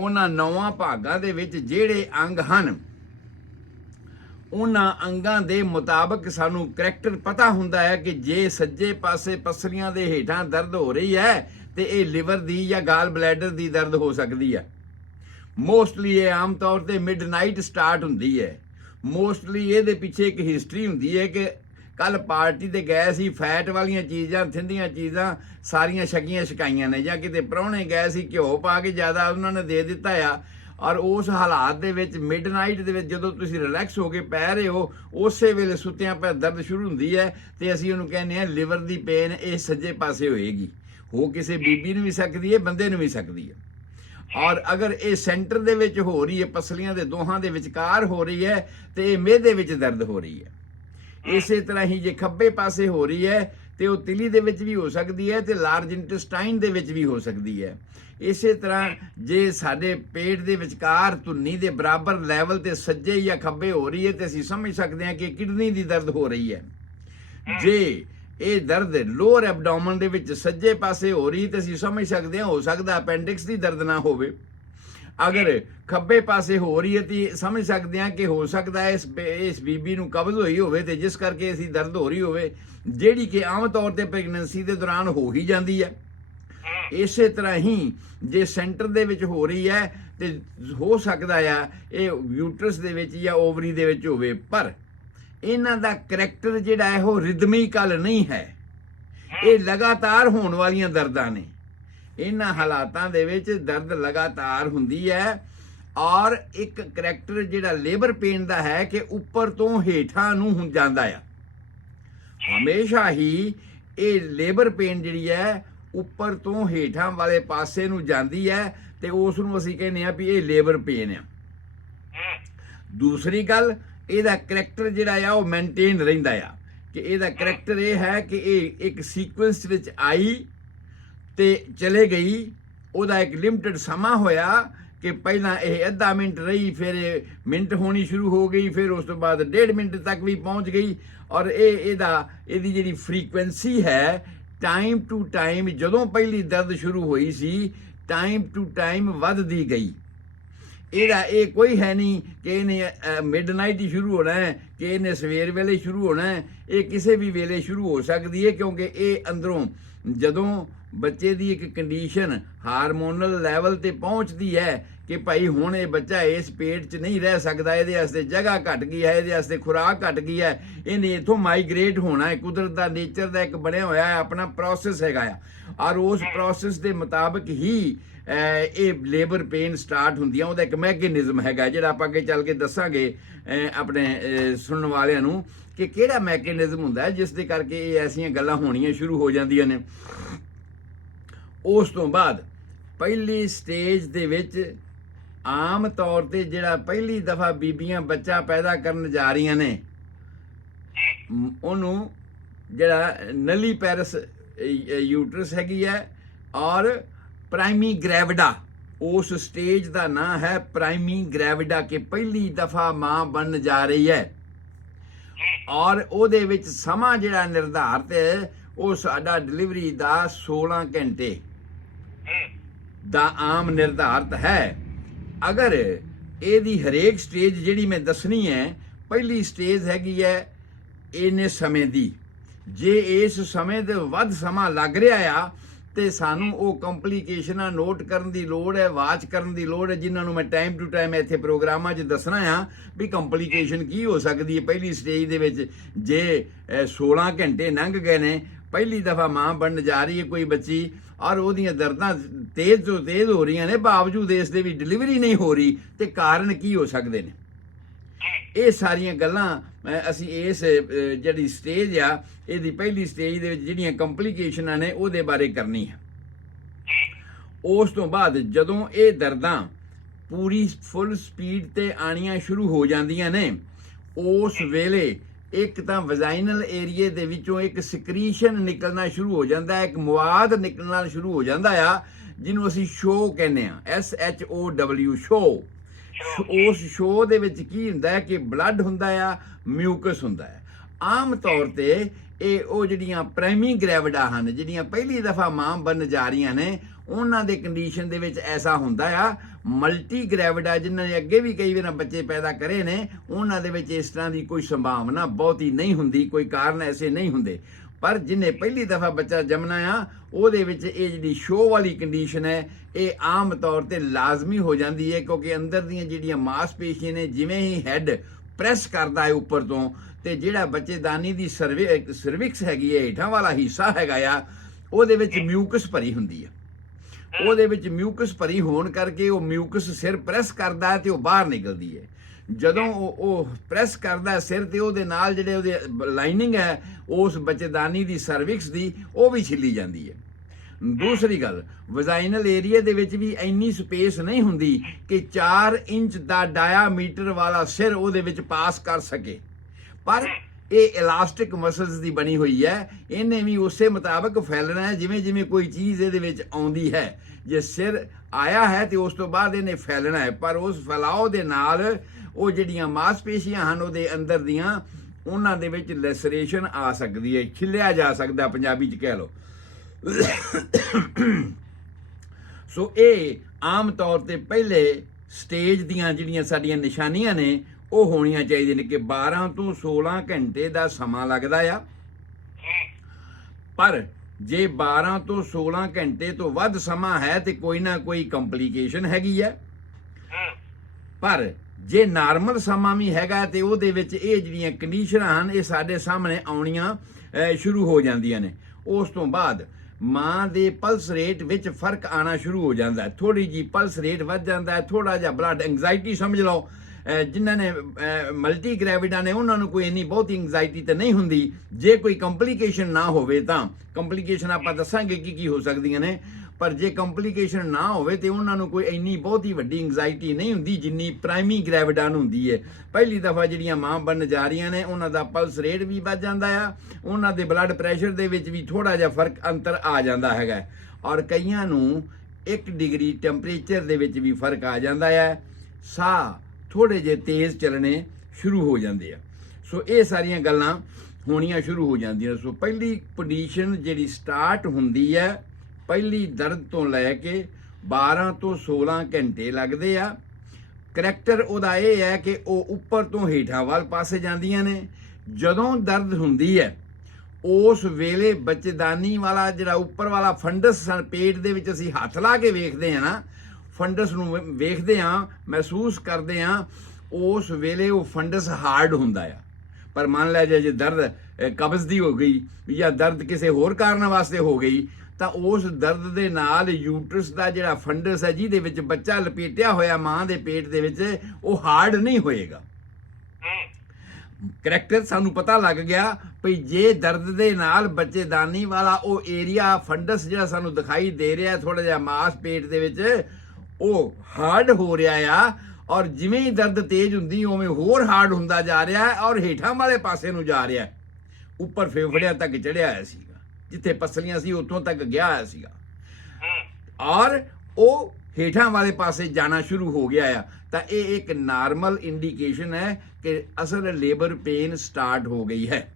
ਉਹਨਾਂ 9 ਭਾਗਾਂ ਦੇ ਵਿੱਚ ਜਿਹੜੇ ਅੰਗ ਹਨ, ਉਹਨਾਂ ਅੰਗਾਂ ਦੇ ਮੁਤਾਬਕ ਸਾਨੂੰ ਕਰੈਕਟਰ ਪਤਾ ਹੁੰਦਾ ਹੈ ਕਿ ਜੇ ਸੱਜੇ ਪਾਸੇ ਪਸਲੀਆਂ ਦੇ ਹੇਠਾਂ ਦਰਦ ਹੋ ਰਹੀ ਹੈ ਤੇ ਇਹ ਲਿਵਰ ਦੀ ਜਾਂ ਗਾਲ ਬਲੈਡਰ ਦੀ ਦਰਦ ਹੋ ਸਕਦੀ ਹੈ। ਮੋਸਟਲੀ ਇਹ ਆਮ ਤੌਰ ਤੇ ਮਿਡਨਾਈਟ ਸਟਾਰਟ ਹੁੰਦੀ ਹੈ। ਮੋਸਟਲੀ ਇਹਦੇ ਪਿੱਛੇ ਇੱਕ ਹਿਸਟਰੀ ਹੁੰਦੀ ਹੈ ਕਿ ਕੱਲ ਪਾਰਟੀ ਤੇ ਗਏ ਸੀ, ਫੈਟ ਵਾਲੀਆਂ ਚੀਜ਼ਾਂ, ਥਿੰਦੀਆਂ ਚੀਜ਼ਾਂ ਸਾਰੀਆਂ ਛਕੀਆਂ ਛਕਾਈਆਂ ਨੇ, ਜਾਂ ਕਿਤੇ ਪ੍ਰਾਹੁਣੇ ਗਏ ਸੀ, ਘਿਓ ਪਾ ਕੇ ਜ਼ਿਆਦਾ ਉਹਨਾਂ ਨੇ ਦੇ ਦਿੱਤਾ ਆ। ਔਰ ਉਸ ਹਾਲਾਤ ਦੇ ਵਿੱਚ ਮਿਡਨਾਈਟ ਦੇ ਵਿੱਚ ਜਦੋਂ ਤੁਸੀਂ ਰਿਲੈਕਸ ਹੋ ਕੇ ਪੈ ਰਹੇ ਹੋ, ਉਸੇ ਵੇਲੇ ਸੁੱਤਿਆਂ ਪੈ ਦਰਦ ਸ਼ੁਰੂ ਹੁੰਦੀ ਹੈ ਤੇ ਅਸੀਂ ਉਹਨੂੰ ਕਹਿੰਦੇ ਹਾਂ ਲਿਵਰ ਦੀ ਪੇਨ। ਇਹ ਸੱਜੇ ਪਾਸੇ ਹੋਏਗੀ, ਹੋ ਕਿਸੇ ਬੀਬੀ ਨੂੰ ਵੀ ਸਕਦੀ ਹੈ, ਬੰਦੇ ਨੂੰ ਵੀ ਸਕਦੀ ਹੈ। ਔਰ ਅਗਰ ਇਹ ਸੈਂਟਰ ਦੇ ਵਿੱਚ ਹੋ ਰਹੀ ਹੈ, ਪਸਲੀਆਂ ਦੇ ਦੋਹਾਂ ਦੇ ਵਿਚਕਾਰ ਹੋ ਰਹੀ ਹੈ, ਤੇ ਇਹ ਮਿਹਦੇ ਵਿੱਚ ਦਰਦ ਹੋ ਰਹੀ ਹੈ। ਇਸੇ ਤਰ੍ਹਾਂ ਹੀ ਜੇ ਖੱਬੇ ਪਾਸੇ ਹੋ ਰਹੀ ਹੈ ਤੇ ਉਹ ਤਿਲੀ ਦੇ ਵਿੱਚ ਵੀ ਹੋ ਸਕਦੀ ਹੈ ਤੇ ਲਾਰਜ ਇੰਟੈਸਟਾਈਨ ਦੇ ਵਿੱਚ ਵੀ ਹੋ ਸਕਦੀ ਹੈ। ਇਸੇ ਤਰ੍ਹਾਂ ਜੇ ਸਾਡੇ ਪੇਟ ਦੇ ਵਿਚਕਾਰ ਧੁੰਨੀ ਦੇ ਬਰਾਬਰ ਲੈਵਲ ਤੇ ਸੱਜੇ ਜਾਂ ਖੱਬੇ ਹੋ ਰਹੀ ਹੈ ਤੇ ਅਸੀਂ ਸਮਝ ਸਕਦੇ ਹਾਂ ਕਿ ਕਿਡਨੀ ਦੀ ਦਰਦ ਹੋ ਰਹੀ ਹੈ। ਜੇ ਇਹ ਦਰਦ ਲੋਅਰ ਐਬਡੋਮਨ ਦੇ ਵਿੱਚ ਸੱਜੇ ਪਾਸੇ ਹੋ ਰਹੀ ਤੇ ਅਸੀਂ ਸਮਝ ਸਕਦੇ ਹਾਂ ਹੋ ਸਕਦਾ ਅਪੈਂਡਿਕਸ ਦੀ ਦਰਦ ਨਾ ਹੋਵੇ। ਅਗਰ ਖੱਬੇ ਪਾਸੇ ਹੋ ਰਹੀ ਹੈ ਤੇ ਸਮਝ ਸਕਦੇ ਹਾਂ ਕਿ ਹੋ ਸਕਦਾ ਹੈ ਇਸ ਬੀਬੀ ਨੂੰ ਕਬਜ਼ ਹੋਈ ਹੋਵੇ ਤੇ ਜਿਸ ਕਰਕੇ ਅਸੀਂ ਦਰਦ ਹੋ ਰਹੀ ਹੋਵੇ, ਜਿਹੜੀ ਕਿ ਆਮ ਤੌਰ ਤੇ ਪ੍ਰੈਗਨੈਂਸੀ ਦੇ ਦੌਰਾਨ ਹੋ ਹੀ ਜਾਂਦੀ ਹੈ। ਇਸੇ ਤਰ੍ਹਾਂ ਹੀ ਜੇ ਸੈਂਟਰ ਦੇ ਵਿੱਚ ਹੋ ਰਹੀ ਹੈ ਤੇ ਹੋ ਸਕਦਾ ਆ ਇਹ ਯੂਟਰਸ ਦੇ ਵਿੱਚ ਜਾਂ ਓਵਰੀ ਦੇ ਵਿੱਚ ਹੋਵੇ, ਪਰ ਇਹਨਾਂ ਦਾ ਕਰੈਕਟਰ ਜਿਹੜਾ ਹੈ ਉਹ ਰਿਦਮਿਕਲ ਨਹੀਂ ਹੈ। ਇਹ ਲਗਾਤਾਰ ਹੋਣ ਵਾਲੀਆਂ ਦਰਦਾਂ ਨੇ। ਇਹਨਾਂ ਹਾਲਾਤਾਂ ਦੇ ਵਿੱਚ ਦਰਦ ਲਗਾਤਾਰ ਹੁੰਦੀ ਹੈ। ਔਰ ਇੱਕ ਕਰੈਕਟਰ ਜਿਹੜਾ ਲੇਬਰ ਪੇਨ ਦਾ ਹੈ ਕਿ ਉੱਪਰ ਤੋਂ ਹੇਠਾਂ ਨੂੰ ਜਾਂਦਾ ਆ। ਹਮੇਸ਼ਾ ਹੀ ਇਹ ਲੇਬਰ ਪੇਨ ਜਿਹੜੀ ਹੈ ਉੱਪਰ ਤੋਂ ਹੇਠਾਂ ਵਾਲੇ ਪਾਸੇ ਨੂੰ ਜਾਂਦੀ ਹੈ ਤੇ ਉਸ ਨੂੰ ਅਸੀਂ ਕਹਿੰਦੇ ਆ ਵੀ ਇਹ ਲੇਬਰ ਪੇਨ ਆ। ਦੂਸਰੀ ਗੱਲ, ਇਹਦਾ ਕਰੈਕਟਰ ਜਿਹੜਾ ਆ ਉਹ ਮੇਨਟੇਨ ਰਹਿੰਦਾ ਆ, ਕਿ ਇਹਦਾ ਕਰੈਕਟਰ ਇਹ ਹੈ ਕਿ ਇਹ ਇੱਕ ਸੀਕੁਐਂਸ ਵਿੱਚ ਆਈ ਤੇ ਚਲੇ ਗਈ। ਉਹਦਾ ਇੱਕ ਲਿਮਟਿਡ ਸਮਾਂ ਹੋਇਆ ਕਿ ਪਹਿਲਾਂ ਇਹ ਅੱਧਾ ਮਿੰਟ ਰਹੀ, ਫਿਰ ਇਹ ਮਿੰਟ ਹੋਣੀ ਸ਼ੁਰੂ ਹੋ ਗਈ, ਫਿਰ ਉਸ ਤੋਂ ਬਾਅਦ 1.5 ਮਿੰਟ ਤੱਕ ਵੀ ਪਹੁੰਚ ਗਈ। ਔਰ ਇਹਦੀ ਜਿਹੜੀ ਫਰੀਕੁਐਂਸੀ ਹੈ ਟਾਈਮ ਟੂ ਟਾਈਮ, ਜਦੋਂ ਪਹਿਲੀ ਦਰਦ ਸ਼ੁਰੂ ਹੋਈ ਸੀ ਟਾਈਮ ਟੂ ਟਾਈਮ ਵੱਧਦੀ ਗਈ। ਇਹਦਾ ਇਹ ਕੋਈ ਹੈ ਨਹੀਂ ਕਿ ਇਹਨੇ ਮਿਡਨਾਈਟ ਹੀ ਸ਼ੁਰੂ ਹੋਣਾ ਹੈ, ਕਿ ਇਹਨੇ ਸਵੇਰ ਵੇਲੇ ਸ਼ੁਰੂ ਹੋਣਾ ਹੈ। ਇਹ ਕਿਸੇ ਵੀ ਵੇਲੇ ਸ਼ੁਰੂ ਹੋ ਸਕਦੀ ਹੈ, ਕਿਉਂਕਿ ਇਹ ਅੰਦਰੋਂ ਜਦੋਂ ਬੱਚੇ ਦੀ ਇੱਕ ਕੰਡੀਸ਼ਨ ਹਾਰਮੋਨਲ ਲੈਵਲ ਤੇ ਪਹੁੰਚਦੀ ਹੈ ਕਿ ਭਾਈ ਹੁਣ ਇਹ ਬੱਚਾ ਇਸ ਪੇਟ 'ਚ ਨਹੀਂ ਰਹਿ ਸਕਦਾ, ਇਹਦੇ ਵਾਸਤੇ ਜਗ੍ਹਾ ਘਟ ਗਈ ਹੈ, ਇਹਦੇ ਵਾਸਤੇ ਖੁਰਾਕ ਘਟ ਗਈ ਹੈ, ਇਹਨੇ ਇੱਥੋਂ ਮਾਈਗ੍ਰੇਟ ਹੋਣਾ ਹੈ। ਕੁਦਰਤ ਦਾ, ਨੇਚਰ ਦਾ ਇੱਕ ਬਣਿਆ ਹੋਇਆ ਹੈ ਆਪਣਾ ਪ੍ਰੋਸੈਸ ਹੈਗਾ ਆ। ਔਰ ਉਸ ਪ੍ਰੋਸੈਸ ਦੇ ਮੁਤਾਬਕ ਹੀ ਇਹ ਲੇਬਰ ਪੇਨ ਸਟਾਰਟ ਹੁੰਦੀਆਂ। ਉਹਦਾ ਇੱਕ ਮੈਕੈਨਿਜ਼ਮ ਹੈਗਾ ਜਿਹੜਾ ਆਪਾਂ ਅੱਗੇ ਚੱਲ ਕੇ ਦੱਸਾਂਗੇ ਆਪਣੇ ਸੁਣਨ ਵਾਲਿਆਂ ਨੂੰ ਕਿ ਕਿਹੜਾ ਮੈਕੈਨਿਜ਼ਮ ਹੁੰਦਾ ਹੈ ਜਿਸ ਦੇ ਕਰਕੇ ਇਹ ਐਸੀਆਂ ਗੱਲਾਂ ਹੋਣੀਆਂ ਸ਼ੁਰੂ ਹੋ ਜਾਂਦੀਆਂ ਨੇ। ਉਸ ਤੋਂ ਬਾਅਦ ਪਹਿਲੀ ਸਟੇਜ ਦੇ ਵਿੱਚ ਆਮ ਤੌਰ ਤੇ ਜਿਹੜਾ ਪਹਿਲੀ ਦਫਾ ਬੀਬੀਆਂ ਬੱਚਾ ਪੈਦਾ ਕਰਨ ਜਾ ਰਹੀਆਂ ਨੇ, ਉਹਨੂੰ ਜਿਹੜਾ ਨਲੀ ਪੈਰਸ ਯੂਟਰਸ ਹੈਗੀ ਹੈ ਔਰ ਪ੍ਰਾਇਮੀ ਗ੍ਰੈਵਿਡਾ, ਉਸ ਸਟੇਜ ਦਾ ਨਾਂ ਹੈ ਪ੍ਰਾਇਮੀ ਗ੍ਰੈਵਿਡਾ, ਕਿ ਪਹਿਲੀ ਦਫਾ ਮਾਂ ਬਣਨ ਜਾ ਰਹੀ ਹੈ। ਔਰ ਉਹਦੇ ਵਿੱਚ ਸਮਾਂ ਜਿਹੜਾ ਨਿਰਧਾਰਿਤ ਹੈ ਉਹ ਸਾਡਾ ਡਿਲੀਵਰੀ ਦਾ 16 ਘੰਟੇ ਦਾ ਆਮ ਨਿਰਧਾਰਿਤ ਹੈ। ਅਗਰ ਇਹਦੀ ਹਰੇਕ ਸਟੇਜ ਜਿਹੜੀ ਮੈਂ ਦੱਸਣੀ ਹੈ, ਪਹਿਲੀ ਸਟੇਜ ਹੈਗੀ ਹੈ ਇੰਨੇ ਸਮੇਂ ਦੀ, ਜੇ ਇਸ ਸਮੇਂ ਦੇ ਵੱਧ ਸਮਾਂ ਲੱਗ ਰਿਹਾ ਆ ਤੇ ਸਾਨੂੰ ਉਹ ਕੰਪਲੀਕੇਸ਼ਨਾਂ ਨੋਟ ਕਰਨ ਦੀ ਲੋੜ ਹੈ, ਵਾਚ ਕਰਨ ਦੀ ਲੋੜ ਹੈ, ਜਿਨ੍ਹਾਂ ਨੂੰ ਮੈਂ ਟਾਈਮ ਟੂ ਟਾਈਮ ਇੱਥੇ ਪ੍ਰੋਗਰਾਮਾਂ 'ਚ ਦੱਸਣਾ ਆ ਵੀ ਕੰਪਲੀਕੇਸ਼ਨ ਕੀ ਹੋ ਸਕਦੀ ਹੈ ਪਹਿਲੀ ਸਟੇਜ ਦੇ ਵਿੱਚ। ਜੇ 16 ਘੰਟੇ ਲੰਘ ਗਏ ਨੇ, ਪਹਿਲੀ ਦਫਾ ਮਾਂ ਬਣਨ ਜਾ ਰਹੀ ਹੈ ਕੋਈ ਬੱਚੀ, ਔਰ ਉਹਦੀਆਂ ਦਰਦਾਂ ਤੇਜ਼ ਤੋਂ ਤੇਜ਼ ਹੋ ਰਹੀਆਂ ਨੇ, ਬਾਵਜੂਦ ਇਸ ਦੇ ਵੀ ਡਿਲੀਵਰੀ ਨਹੀਂ ਹੋ ਰਹੀ, ਤੇ ਕਾਰਨ ਕੀ ਹੋ ਸਕਦੇ ਨੇ। ਇਹ ਸਾਰੀਆਂ ਗੱਲਾਂ ਅਸੀਂ ਇਸ ਜਿਹੜੀ ਸਟੇਜ ਆ, ਇਹਦੀ ਪਹਿਲੀ ਸਟੇਜ ਦੇ ਵਿੱਚ ਜਿਹੜੀਆਂ ਕੰਪਲੀਕੇਸ਼ਨਾਂ ਨੇ ਉਹਦੇ ਬਾਰੇ ਕਰਨੀ ਹੈ। ਉਸ ਤੋਂ ਬਾਅਦ ਜਦੋਂ ਇਹ ਦਰਦਾਂ ਪੂਰੀ ਫੁੱਲ ਸਪੀਡ ਤੇ ਆਣੀਆਂ ਸ਼ੁਰੂ ਹੋ ਜਾਂਦੀਆਂ ਨੇ, ਉਸ ਵੇਲੇ ਇੱਕ ਤਾਂ ਵਜਾਈਨਲ ਏਰੀਏ ਦੇ ਵਿੱਚੋਂ ਇੱਕ ਸਕਰੀਸ਼ਨ ਨਿਕਲਣਾ ਸ਼ੁਰੂ ਹੋ ਜਾਂਦਾ ਹੈ, ਇੱਕ ਮਵਾਦ ਨਿਕਲਣਾ ਸ਼ੁਰੂ ਹੋ ਜਾਂਦਾ ਆ, ਜਿਹਨੂੰ ਅਸੀਂ ਸ਼ੋ ਕਹਿੰਦੇ ਆ, SHOW, ਸ਼ੋ। ਉਸ ਸ਼ੋ ਦੇ ਵਿੱਚ ਕੀ ਹੁੰਦਾ ਹੈ ਕਿ ਬਲੱਡ ਹੁੰਦਾ ਆ, ਮਿਊਕਸ ਹੁੰਦਾ ਹੈ। ਆਮ ਤੌਰ ਤੇ ਇਹ ਉਹ ਜਿਹੜੀਆਂ ਪ੍ਰਾਇਮਰੀ ਗ੍ਰੈਵਿਡਾ ਹਨ, ਜਿਹੜੀਆਂ ਪਹਿਲੀ ਦਫਾ ਮਾਂ ਬਣਨ ਜਾ ਰਹੀਆਂ ਨੇ, ਉਹਨਾਂ ਦੇ ਕੰਡੀਸ਼ਨ ਦੇ ਵਿੱਚ ਐਸਾ ਹੁੰਦਾ ਆ। ਮਲਟੀ ਗ੍ਰੈਵਿਡਾ ਜਿਨ੍ਹਾਂ ਨੇ ਅੱਗੇ ਵੀ ਕਈ ਵਾਰ ਬੱਚੇ ਪੈਦਾ ਕਰੇ ਨੇ, ਉਹਨਾਂ ਦੇ ਵਿੱਚ ਇਸ ਤਰ੍ਹਾਂ ਦੀ ਕੋਈ ਸੰਭਾਵਨਾ ਬਹੁਤੀ ਨਹੀਂ ਹੁੰਦੀ, ਕੋਈ ਕਾਰਨ ਐਸੇ ਨਹੀਂ ਹੁੰਦੇ। ਪਰ ਜਿਹਨੇ ਪਹਿਲੀ ਦਫਾ ਬੱਚਾ ਜੰਮਣਾ ਆ, ਉਹਦੇ ਵਿੱਚ ਇਹ ਜਿਹੜੀ ਸ਼ੋਅ ਵਾਲੀ ਕੰਡੀਸ਼ਨ ਹੈ ਇਹ ਆਮ ਤੌਰ ਤੇ ਲਾਜ਼ਮੀ ਹੋ ਜਾਂਦੀ ਹੈ, ਕਿਉਂਕਿ ਅੰਦਰ ਦੀਆਂ ਜਿਹੜੀਆਂ ਮਾਸਪੇਸ਼ੀਆਂ ਨੇ, ਜਿਵੇਂ ਹੀ ਹੈਡ ਪ੍ਰੈਸ ਕਰਦਾ ਹੈ ਉੱਪਰ ਤੋਂ, ਤੇ ਜਿਹੜਾ ਬੱਚੇਦਾਨੀ ਦੀ ਸਰਵਿਕਸ ਹੈਗੀ ਹੈ, ਹੇਠਾਂ ਵਾਲਾ ਹਿੱਸਾ ਹੈਗਾ ਆ, ਉਹਦੇ ਵਿੱਚ ਮਿਊਕਸ ਭਰੀ ਹੁੰਦੀ ਹੈ। ਉਹਦੇ ਵਿੱਚ ਮਿਊਕਸ ਭਰੀ ਹੋਣ ਕਰਕੇ ਉਹ ਮਿਊਕਸ ਸਿਰ ਪ੍ਰੈਸ ਕਰਦਾ ਹੈ ਤੇ ਉਹ ਬਾਹਰ ਨਿਕਲਦੀ ਹੈ। ਜਦੋਂ ਉਹ ਪ੍ਰੈਸ ਕਰਦਾ ਸਿਰ, ਤੇ ਉਹਦੇ ਨਾਲ ਜਿਹੜੇ ਉਹਦੇ ਲਾਈਨਿੰਗ ਹੈ ਉਸ ਬੱਚੇਦਾਨੀ ਦੀ ਸਰਵਿਕਸ ਦੀ, ਉਹ ਵੀ ਛਿੱਲੀ ਜਾਂਦੀ ਹੈ। ਦੂਸਰੀ ਗੱਲ, ਵਜਾਈਨਲ ਏਰੀਆ ਦੇ ਵਿੱਚ ਵੀ ਇੰਨੀ ਸਪੇਸ ਨਹੀਂ ਹੁੰਦੀ ਕਿ 4 ਇੰਚ ਦਾ ਡਾਇਆਮੀਟਰ ਵਾਲਾ ਸਿਰ ਉਹਦੇ ਵਿੱਚ ਪਾਸ ਕਰ ਸਕੇ, ਪਰ ਇਹ ਇਲਾਸਟਿਕ ਮਸਲਸ ਦੀ ਬਣੀ ਹੋਈ ਹੈ। ਇਹਨੇ ਵੀ ਉਸੇ ਮੁਤਾਬਕ ਫੈਲਣਾ ਹੈ ਜਿਵੇਂ ਜਿਵੇਂ ਕੋਈ ਚੀਜ਼ ਇਹਦੇ ਵਿੱਚ ਆਉਂਦੀ ਹੈ। ਜੇ ਸਿਰ ਆਇਆ ਹੈ ਤੇ ਉਸ ਤੋਂ ਬਾਅਦ ਇਹਨੇ ਫੈਲਣਾ ਹੈ, ਪਰ ਉਸ ਫੈਲਾਓ ਦੇ ਨਾਲ ਉਹ ਜਿਹੜੀਆਂ ਮਾਸਪੇਸ਼ੀਆਂ ਹਨ ਉਹਦੇ ਅੰਦਰ ਦੀਆਂ, ਉਹਨਾਂ ਦੇ ਵਿੱਚ ਲੈਸਰੇਸ਼ਨ ਆ ਸਕਦੀ ਹੈ, ਖਿੱਲਿਆ ਜਾ ਸਕਦਾ, ਪੰਜਾਬੀ 'ਚ ਕਹਿ ਲਓ। ਸੋ ਇਹ ਆਮ ਤੌਰ ਤੇ ਪਹਿਲੇ ਸਟੇਜ ਦੀਆਂ ਜਿਹੜੀਆਂ ਸਾਡੀਆਂ ਨਿਸ਼ਾਨੀਆਂ ਨੇ ਉਹ ਹੋਣੀਆਂ ਚਾਹੀਦੀਆਂ ਨੇ ਕਿ 12 ਤੋਂ 16 ਘੰਟੇ ਦਾ ਸਮਾਂ ਲੱਗਦਾ ਆ। ਪਰ ਜੇ 12 ਤੋਂ 16 ਘੰਟੇ ਤੋਂ ਵੱਧ ਸਮਾਂ ਹੈ ਤੇ ਕੋਈ ਨਾ ਕੋਈ ਕੰਪਲਿਕੇਸ਼ਨ ਹੈਗੀ ਹੈ। ਪਰ ਜੇ ਨਾਰਮਲ ਸਮਾਂ ਵੀ ਹੈਗਾ ਤੇ ਉਹਦੇ ਵਿੱਚ ਇਹ ਜਿਹੜੀਆਂ ਕੰਡੀਸ਼ਨਾਂ ਹਨ ਇਹ ਸਾਡੇ ਸਾਹਮਣੇ ਆਉਣੀਆਂ ਸ਼ੁਰੂ ਹੋ ਜਾਂਦੀਆਂ ਨੇ। ਉਸ ਤੋਂ ਬਾਅਦ ਮਾਂ ਦੇ ਪਲਸ ਰੇਟ ਵਿੱਚ ਫਰਕ ਆਣਾ ਸ਼ੁਰੂ ਹੋ ਜਾਂਦਾ ਹੈ। ਥੋੜੀ ਜੀ ਪਲਸ ਰੇਟ ਵੱਧ ਜਾਂਦਾ ਹੈ, ਥੋੜਾ ਜਿਹਾ ਬਲੱਡ ਐਂਗਜ਼ਾਇਟੀ ਸਮਝ ਲਓ। ਜਿਨ੍ਹਾਂ ਨੇ ਮਲਟੀ ਗ੍ਰੈਵਿਡਾ ਨੇ ਉਹਨਾਂ ਨੂੰ ਕੋਈ ਇੰਨੀ ਬਹੁਤੀ ਐਂਗਜ਼ਾਇਟੀ ਤਾਂ ਨਹੀਂ ਹੁੰਦੀ। ਜੇ ਕੋਈ ਕੰਪਲਿਕੇਸ਼ਨ ਨਾ ਹੋਵੇ ਤਾਂ, ਕੰਪਲਿਕੇਸ਼ਨ ਆਪਾਂ ਦੱਸਾਂਗੇ ਕੀ ਹੋ ਸਕਦੀਆਂ ਨੇ, ਪਰ ਜੇ ਕੰਪਲਿਕੇਸ਼ਨ ਨਾ ਹੋਵੇ ਤੇ ਉਹਨਾਂ ਨੂੰ ਕੋਈ ਇੰਨੀ ਬਹੁਤੀ ਵੱਡੀ ਐਂਗਜ਼ਾਇਟੀ ਨਹੀਂ ਹੁੰਦੀ ਜਿੰਨੀ ਪ੍ਰਾਇਮਰੀ ਗ੍ਰੈਵਿਡਾ ਨੂੰ ਹੁੰਦੀ ਹੈ। ਪਹਿਲੀ ਦਫਾ ਜਿਹੜੀਆਂ ਮਾਂ ਬਣਨ ਜਾ ਰਹੀਆਂ ਨੇ ਉਹਨਾਂ ਦਾ ਪਲਸ ਰੇਟ ਵੀ ਵੱਧ ਜਾਂਦਾ ਆ, ਉਹਨਾਂ ਦੇ ਬਲੱਡ ਪ੍ਰੈਸ਼ਰ ਦੇ ਵਿੱਚ ਵੀ ਥੋੜਾ ਜਿਹਾ ਫਰਕ ਅੰਤਰ ਆ ਜਾਂਦਾ ਹੈਗਾ, ਔਰ ਕਈਆਂ ਨੂੰ 1 ਡਿਗਰੀ ਟੈਂਪਰੇਚਰ ਦੇ ਵਿੱਚ ਵੀ ਫਰਕ ਆ ਜਾਂਦਾ ਹੈ। ਸਾਹ ਥੋੜੇ ਜਿਹੇ ਤੇਜ਼ ਚੱਲਣੇ ਸ਼ੁਰੂ ਹੋ ਜਾਂਦੇ ਆ। ਸੋ ਇਹ ਸਾਰੀਆਂ ਗੱਲਾਂ ਹੋਣੀਆਂ ਸ਼ੁਰੂ ਹੋ ਜਾਂਦੀਆਂ। ਸੋ ਪਹਿਲੀ ਪੋਜੀਸ਼ਨ ਜਿਹੜੀ ਸਟਾਰਟ ਹੁੰਦੀ ਹੈ, ਪਹਿਲੀ ਦਰਦ ਤੋਂ ਲੈ ਕੇ 12 ਤੋਂ 16 ਘੰਟੇ ਲੱਗਦੇ ਆ। ਕਰੈਕਟਰ ਉਹਦਾ ਇਹ ਹੈ ਕਿ ਉਹ ਉੱਪਰ ਤੋਂ ਹੇਠਾਂ ਵੱਲ ਪਾਸੇ ਜਾਂਦੀਆਂ ਨੇ। ਜਦੋਂ ਦਰਦ ਹੁੰਦੀ ਹੈ ਉਸ ਵੇਲੇ ਬੱਚੇਦਾਨੀ ਵਾਲਾ ਜਿਹੜਾ ਉੱਪਰ ਵਾਲਾ ਫੰਡਸ ਪੇਟ ਦੇ ਵਿੱਚ ਅਸੀਂ ਹੱਥ ਲਾ ਕੇ ਵੇਖਦੇ ਹਾਂ ਨਾ, ਫੰਡਸ ਨੂੰ ਵੇਖਦੇ ਹਾਂ, ਮਹਿਸੂਸ ਕਰਦੇ ਹਾਂ, ਉਸ ਵੇਲੇ ਉਹ ਫੰਡਸ ਹਾਰਡ ਹੁੰਦਾ ਆ। ਪਰ ਮੰਨ ਲਿਆ ਜੇ ਦਰਦ ਕਬਜ਼ ਦੀ ਹੋ ਗਈ ਜਾਂ ਦਰਦ ਕਿਸੇ ਹੋਰ ਕਾਰਨ ਵਾਸਤੇ ਹੋ ਗਈ ਤਾਂ ਉਸ ਦਰਦ ਦੇ ਨਾਲ ਯੂਟਰਸ ਦਾ ਜਿਹੜਾ ਫੰਡਸ ਹੈ ਜਿਹਦੇ ਵਿੱਚ ਬੱਚਾ ਲਪੇਟਿਆ ਹੋਇਆ ਮਾਂ ਦੇ ਪੇਟ ਦੇ ਵਿੱਚ, ਉਹ ਹਾਰਡ ਨਹੀਂ ਹੋਏਗਾ। ਕਰੈਕਟਰ ਸਾਨੂੰ ਪਤਾ ਲੱਗ ਗਿਆ ਭਈ ਜੇ ਦਰਦ ਦੇ ਨਾਲ ਬੱਚੇਦਾਨੀ ਵਾਲਾ ਉਹ ਏਰੀਆ ਫੰਡਸ ਜਿਹੜਾ ਸਾਨੂੰ ਦਿਖਾਈ ਦੇ ਰਿਹਾ ਥੋੜਾ ਜਿਹਾ ਮਾਸ ਪੇਟ ਦੇ ਵਿੱਚ, ਉਹ ਹਾਰਡ ਹੋ ਰਿਹਾ ਆ, ਔਰ ਜਿਵੇਂ ਹੀ ਦਰਦ ਤੇਜ਼ ਹੁੰਦੀ ਉਵੇਂ ਹੋਰ ਹਾਰਡ ਹੁੰਦਾ ਜਾ ਰਿਹਾ ਹੈ ਔਰ ਹੇਠਾਂ ਵਾਲੇ ਪਾਸੇ ਨੂੰ ਜਾ ਰਿਹਾ, ਉੱਪਰ ਫੇਫੜਿਆਂ ਤੱਕ ਚੜਿਆ ਆਇਆ ਸੀਗਾ, ਜਿੱਥੇ ਪਸਲੀਆਂ ਸੀ ਉੱਥੋਂ ਤੱਕ ਗਿਆ ਆਇਆ ਸੀਗਾ, ਔਰ ਉਹ ਹੇਠਾਂ ਵਾਲੇ ਪਾਸੇ ਜਾਣਾ ਸ਼ੁਰੂ ਹੋ ਗਿਆ ਆ। ਤਾਂ ਇਹ ਇੱਕ ਨਾਰਮਲ ਇੰਡੀਕੇਸ਼ਨ ਹੈ ਕਿ ਅਸਲ ਲੇਬਰ ਪੇਨ ਸਟਾਰਟ ਹੋ ਗਈ ਹੈ।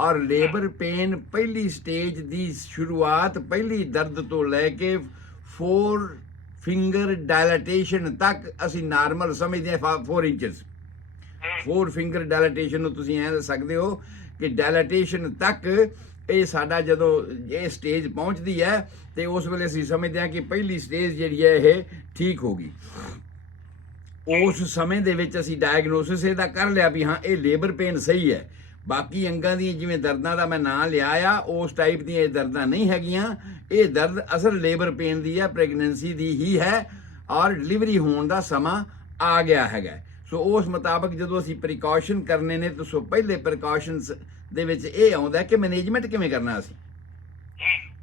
ਔਰ ਲੇਬਰ ਪੇਨ ਪਹਿਲੀ ਸਟੇਜ ਦੀ ਸ਼ੁਰੂਆਤ ਪਹਿਲੀ ਦਰਦ ਤੋਂ ਲੈ ਕੇ 4 ਫਿੰਗਰ ਡਾਇਲੇਟੇਸ਼ਨ ਤੱਕ ਅਸੀਂ ਨਾਰਮਲ ਸਮਝਦੇ ਹਾਂ। 4 ਇੰਚਸ 4 ਫਿੰਗਰ ਡਾਇਲੇਟੇਸ਼ਨ ਨੂੰ ਤੁਸੀਂ ਐਂ ਦੱਸ ਸਕਦੇ ਹੋ ਕਿ ਡਾਇਲੇਟੇਸ਼ਨ ਤੱਕ ਇਹ ਸਾਡਾ ਜਦੋਂ ਇਹ ਸਟੇਜ ਪਹੁੰਚਦੀ ਹੈ ਤੇ ਉਸ ਵੇਲੇ ਅਸੀਂ ਸਮਝਦੇ ਹਾਂ ਕਿ ਪਹਿਲੀ ਸਟੇਜ ਜਿਹੜੀ ਹੈ ਇਹ ਠੀਕ ਹੋ ਗਈ। ਉਸ ਸਮੇਂ ਦੇ ਵਿੱਚ ਅਸੀਂ ਡਾਇਗਨੋਸਿਸ ਇਹਦਾ ਕਰ ਲਿਆ ਵੀ ਹਾਂ ਇਹ ਲੇਬਰ ਪੇਨ ਸਹੀ ਹੈ। ਬਾਕੀ ਅੰਗਾਂ ਦੀਆਂ ਜਿਵੇਂ ਦਰਦਾਂ ਦਾ ਮੈਂ ਨਾਂ ਲਿਆ ਆ ਉਸ ਟਾਈਪ ਦੀਆਂ ਇਹ ਦਰਦਾਂ ਨਹੀਂ ਹੈਗੀਆਂ। ਇਹ ਦਰਦ ਅਸਲ ਲੇਬਰ ਪੇਨ ਦੀ ਹੈ, ਪ੍ਰੈਗਨੈਂਸੀ ਦੀ ਹੀ ਹੈ, ਔਰ ਡਿਲੀਵਰੀ ਹੋਣ ਦਾ ਸਮਾਂ ਆ ਗਿਆ ਹੈਗਾ। ਸੋ ਉਸ ਮੁਤਾਬਕ ਜਦੋਂ ਅਸੀਂ ਪ੍ਰੀਕਾਸ਼ਨ ਕਰਨੇ ਨੇ ਤਾਂ ਸੋ ਪਹਿਲੇ ਪ੍ਰੀਕਾਸ਼ਨਸ ਦੇ ਵਿੱਚ ਇਹ ਆਉਂਦਾ ਕਿ ਮੈਨੇਜਮੈਂਟ ਕਿਵੇਂ ਕਰਨਾ। ਅਸੀਂ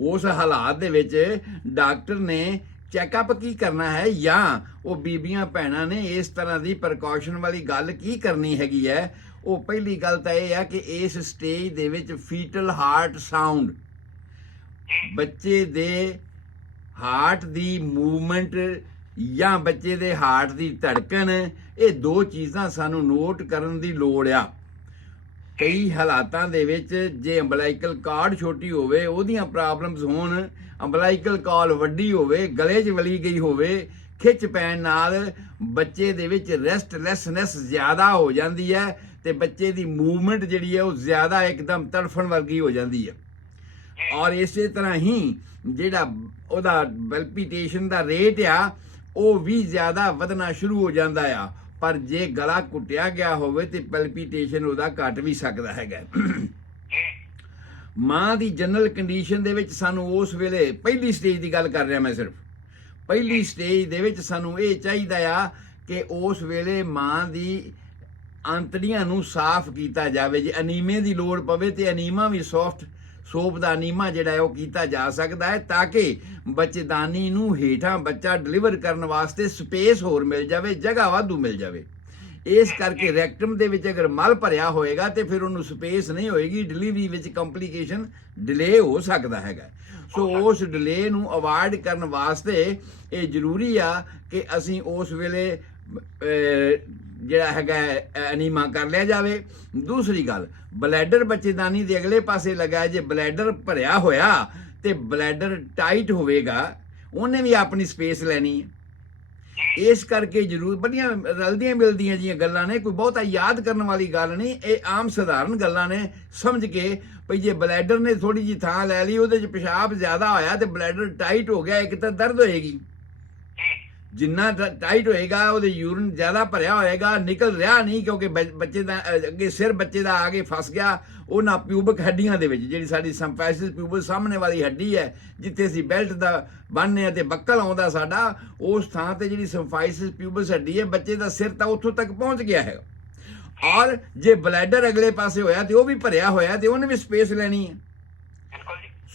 ਉਸ ਹਾਲਾਤ ਦੇ ਵਿੱਚ ਡਾਕਟਰ ਨੇ ਚੈੱਕਅਪ ਕੀ ਕਰਨਾ ਹੈ ਜਾਂ ਉਹ ਬੀਬੀਆਂ ਭੈਣਾਂ ਨੇ ਇਸ ਤਰ੍ਹਾਂ ਦੀ ਪ੍ਰੀਕਾਸ਼ਨ ਵਾਲੀ ਗੱਲ ਕੀ ਕਰਨੀ ਹੈਗੀ ਹੈ। ਉਹ ਪਹਿਲੀ ਗੱਲ ਤਾਂ ਇਹ ਹੈ ਕਿ ਇਸ ਸਟੇਜ ਦੇ ਵਿੱਚ ਫੀਟਲ ਹਾਰਟ ਸਾਊਂਡ, ਬੱਚੇ ਦੇ ਹਾਰਟ ਦੀ ਮੂਵਮੈਂਟ ਜਾਂ ਬੱਚੇ ਦੇ ਹਾਰਟ ਦੀ ਧੜਕਣ, ਇਹ 2 ਚੀਜ਼ਾਂ ਸਾਨੂੰ ਨੋਟ ਕਰਨ ਦੀ ਲੋੜ ਆ। ਕਈ ਹਾਲਾਤਾਂ ਦੇ ਵਿੱਚ ਜੇ ਅੰਬਲਾਈਕਲ ਕਾਰਡ ਛੋਟੀ ਹੋਵੇ ਉਹਦੀਆਂ ਪ੍ਰੋਬਲਮਸ ਹੋਣ, ਅੰਬਲਾਈਕਲ ਕਾਰਡ ਵੱਡੀ ਹੋਵੇ, ਗਲੇ 'ਚ ਵਲੀ ਗਈ ਹੋਵੇ, ਖਿੱਚ ਪੈਣ ਨਾਲ ਬੱਚੇ ਦੇ ਵਿੱਚ ਰੈਸਟਲੈਸਨੈਸ ਜ਼ਿਆਦਾ ਹੋ ਜਾਂਦੀ ਹੈ ਤੇ ਬੱਚੇ ਦੀ ਮੂਵਮੈਂਟ ਜਿਹੜੀ ਹੈ ਉਹ ਜ਼ਿਆਦਾ ਇੱਕਦਮ ਤੜਫਣ ਵਰਗੀ ਹੋ ਜਾਂਦੀ ਹੈ। ਔਰ ਇਸੇ ਤਰ੍ਹਾਂ ਹੀ ਜਿਹੜਾ ਉਹਦਾ ਪੈਲਪੀਟੇਸ਼ਨ ਦਾ ਰੇਟ ਆ ਉਹ ਵੀ ਜ਼ਿਆਦਾ ਵਧਣਾ ਸ਼ੁਰੂ ਹੋ ਜਾਂਦਾ ਆ। ਪਰ ਜੇ ਗਲਾ ਘੁੱਟਿਆ ਗਿਆ ਹੋਵੇ ਤੇ ਪੈਲਪੀਟੇਸ਼ਨ ਉਹਦਾ ਘਟ ਵੀ ਸਕਦਾ ਹੈਗਾ। ਮਾਂ ਦੀ ਜਨਰਲ ਕੰਡੀਸ਼ਨ ਦੇ ਵਿੱਚ ਸਾਨੂੰ ਉਸ ਵੇਲੇ ਪਹਿਲੀ ਸਟੇਜ ਦੀ ਗੱਲ ਕਰ ਰਿਹਾ ਮੈਂ, ਸਿਰਫ ਪਹਿਲੀ ਸਟੇਜ ਦੇ ਵਿੱਚ ਸਾਨੂੰ ਇਹ ਚਾਹੀਦਾ ਆ ਕਿ ਉਸ ਵੇਲੇ ਮਾਂ ਦੀ ਆਂਤੜੀਆਂ ਨੂੰ ਸਾਫ਼ ਕੀਤਾ ਜਾਵੇ। ਜੇ ਅਨੀਮੇ ਦੀ ਲੋੜ ਪਵੇ ਤੇ ਅਨੀਮਾ ਵੀ ਸੌਫਟ ਸੋਪ ਦਾ ਅਨੀਮਾ ਜਿਹੜਾ ਹੈ ਉਹ ਕੀਤਾ ਜਾ ਸਕਦਾ ਹੈ, ਤਾਂ ਕਿ ਬੱਚੇਦਾਨੀ ਨੂੰ ਹੇਠਾਂ ਬੱਚਾ ਡਿਲੀਵਰ ਕਰਨ ਵਾਸਤੇ ਸਪੇਸ ਹੋਰ ਮਿਲ ਜਾਵੇ, ਜਗ੍ਹਾ ਵਾਧੂ ਮਿਲ ਜਾਵੇ। ਇਸ ਕਰਕੇ ਰੈਕਟਮ ਦੇ ਵਿੱਚ ਅਗਰ ਮਲ ਭਰਿਆ ਹੋਏਗਾ ਤੇ ਫਿਰ ਉਹਨੂੰ ਸਪੇਸ ਨਹੀਂ ਹੋਏਗੀ, ਡਿਲੀਵਰੀ ਵਿੱਚ ਕੰਪਲਿਕੇਸ਼ਨ ਡਿਲੇ ਹੋ ਸਕਦਾ ਹੈਗਾ। ਸੋ ਉਸ ਡਿਲੇ ਨੂੰ ਅਵਾਇਡ ਕਰਨ ਵਾਸਤੇ ਇਹ ਜ਼ਰੂਰੀ ਆ ਕਿ ਅਸੀਂ ਉਸ ਵੇਲੇ ਜਿਹੜਾ ਹੈਗਾ ਅਨੀਮਾ ਕਰ ਲਿਆ ਜਾਵੇ। ਦੂਸਰੀ ਗੱਲ, ਬਲੈਡਰ ਬੱਚੇਦਾਨੀ ਦੇ ਅਗਲੇ ਪਾਸੇ ਲੱਗਾ। ਜੇ ਬਲੈਡਰ ਭਰਿਆ ਹੋਇਆ ਤੇ ਬਲੈਡਰ ਟਾਈਟ ਹੋਵੇਗਾ, ਉਹਨੇ ਵੀ ਆਪਣੀ ਸਪੇਸ ਲੈਣੀ ਹੈ। ਇਸ ਕਰਕੇ ਜ਼ਰੂਰ ਬੜੀਆਂ ਰਲਦੀਆਂ ਮਿਲਦੀਆਂ ਜੀਆਂ ਗੱਲਾਂ ਨੇ, ਕੋਈ ਬਹੁਤਾ ਯਾਦ ਕਰਨ ਵਾਲੀ ਗੱਲ ਨਹੀਂ। ਇਹ ਆਮ ਸਧਾਰਨ ਗੱਲਾਂ ਨੇ, ਸਮਝ ਕੇ ਭਈ ਜੇ ਬਲੈਡਰ ਨੇ ਥੋੜੀ ਜਿਹੀ ਥਾਂ ਲੈ ਲਈ, ਉਹਦੇ 'ਚ ਪਿਸ਼ਾਬ ਜ਼ਿਆਦਾ ਹੋਇਆ ਤੇ ਬਲੈਡਰ ਟਾਈਟ ਹੋ ਗਿਆ, ਇੱਕ ਤਾਂ ਦਰਦ ਹੋਏਗੀ। ਜਿੰਨਾ ਟਾਈਟ ਹੋਏਗਾ ਉਹਦੇ ਯੂਰਿਨ ਜ਼ਿਆਦਾ ਭਰਿਆ ਹੋਏਗਾ, ਨਿਕਲ ਰਿਹਾ ਨਹੀਂ, ਕਿਉਂਕਿ ਬੱਚੇ ਦਾ ਅੱਗੇ ਸਿਰ ਬੱਚੇ ਦਾ ਆ ਕੇ ਫਸ ਗਿਆ ਉਹਨਾਂ ਪਿਊਬਿਕ ਹੱਡੀਆਂ ਦੇ ਵਿੱਚ। ਜਿਹੜੀ ਸਾਡੀ ਸੰਫਾਈਸਿਸ ਪਿਊਬਿਕ ਸਾਹਮਣੇ ਵਾਲੀ ਹੱਡੀ ਹੈ, ਜਿੱਥੇ ਅਸੀਂ ਬੈਲਟ ਦਾ ਬੰਨ੍ਹਦੇ ਹਾਂ ਤੇ ਬੱਕਲ ਆਉਂਦਾ ਸਾਡਾ, ਉਸ ਥਾਂ ਤੇ ਜਿਹੜੀ ਸੰਫਾਈਸਿਸ ਪਿਊਬਿਕ ਹੱਡੀ ਹੈ, ਬੱਚੇ ਦਾ ਸਿਰ ਤਾਂ ਉੱਥੋਂ ਤੱਕ ਪਹੁੰਚ ਗਿਆ ਹੈ। ਔਰ ਜੇ ਬਲੈਡਰ ਅਗਲੇ ਪਾਸੇ ਹੋਇਆ ਤੇ ਉਹ ਵੀ ਭਰਿਆ ਹੋਇਆ ਤੇ ਉਹਨੇ ਵੀ ਸਪੇਸ ਲੈਣੀ ਹੈ।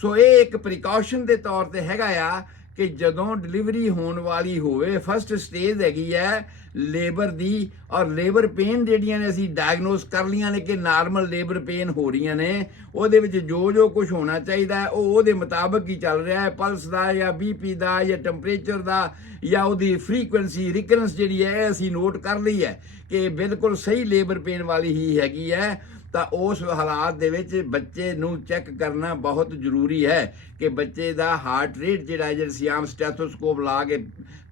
ਸੋ ਇਹ ਇੱਕ ਪ੍ਰੀਕਾਸ਼ਨ ਦੇ ਤੌਰ ਤੇ ਹੈਗਾ ਆ ਕਿ ਜਦੋਂ ਡਿਲੀਵਰੀ ਹੋਣ ਵਾਲੀ ਹੋਵੇ, ਫਸਟ ਸਟੇਜ ਹੈਗੀ ਹੈ ਲੇਬਰ ਦੀ, ਔਰ ਲੇਬਰ ਪੇਨ ਜਿਹੜੀਆਂ ਨੇ ਅਸੀਂ ਡਾਇਗਨੋਸ ਕਰ ਲੀਆਂ ਨੇ ਕਿ ਨਾਰਮਲ ਲੇਬਰ ਪੇਨ ਹੋ ਰਹੀਆਂ ਨੇ, ਉਹਦੇ ਵਿੱਚ ਜੋ ਕੁਝ ਹੋਣਾ ਚਾਹੀਦਾ ਹੈ ਉਹ ਉਹਦੇ ਮੁਤਾਬਕ ਹੀ ਚੱਲ ਰਿਹਾ ਹੈ। ਪਲਸ ਦਾ ਜਾਂ ਬੀਪੀ ਦਾ ਜਾਂ ਟੈਂਪਰੇਚਰ ਦਾ ਜਾਂ ਉਹਦੀ ਫ੍ਰੀਕੁਐਂਸੀ ਰਿਕਰੈਂਸ ਜਿਹੜੀ ਹੈ ਅਸੀਂ ਨੋਟ ਕਰ ਲਈ ਹੈ ਕਿ ਬਿਲਕੁਲ ਸਹੀ ਲੇਬਰ ਪੇਨ ਵਾਲੀ ਹੀ ਹੈਗੀ ਹੈ। ਤਾਂ ਉਸ ਹਾਲਾਤ ਦੇ ਵਿੱਚ ਬੱਚੇ ਨੂੰ ਚੈੱਕ ਕਰਨਾ ਬਹੁਤ ਜ਼ਰੂਰੀ ਹੈ ਕਿ ਬੱਚੇ ਦਾ ਹਾਰਟ ਰੇਟ ਜਿਹੜਾ ਹੈ, ਅਸੀਂ ਆਮ ਸਟੈਥੋਸਕੋਪ ਲਾ ਕੇ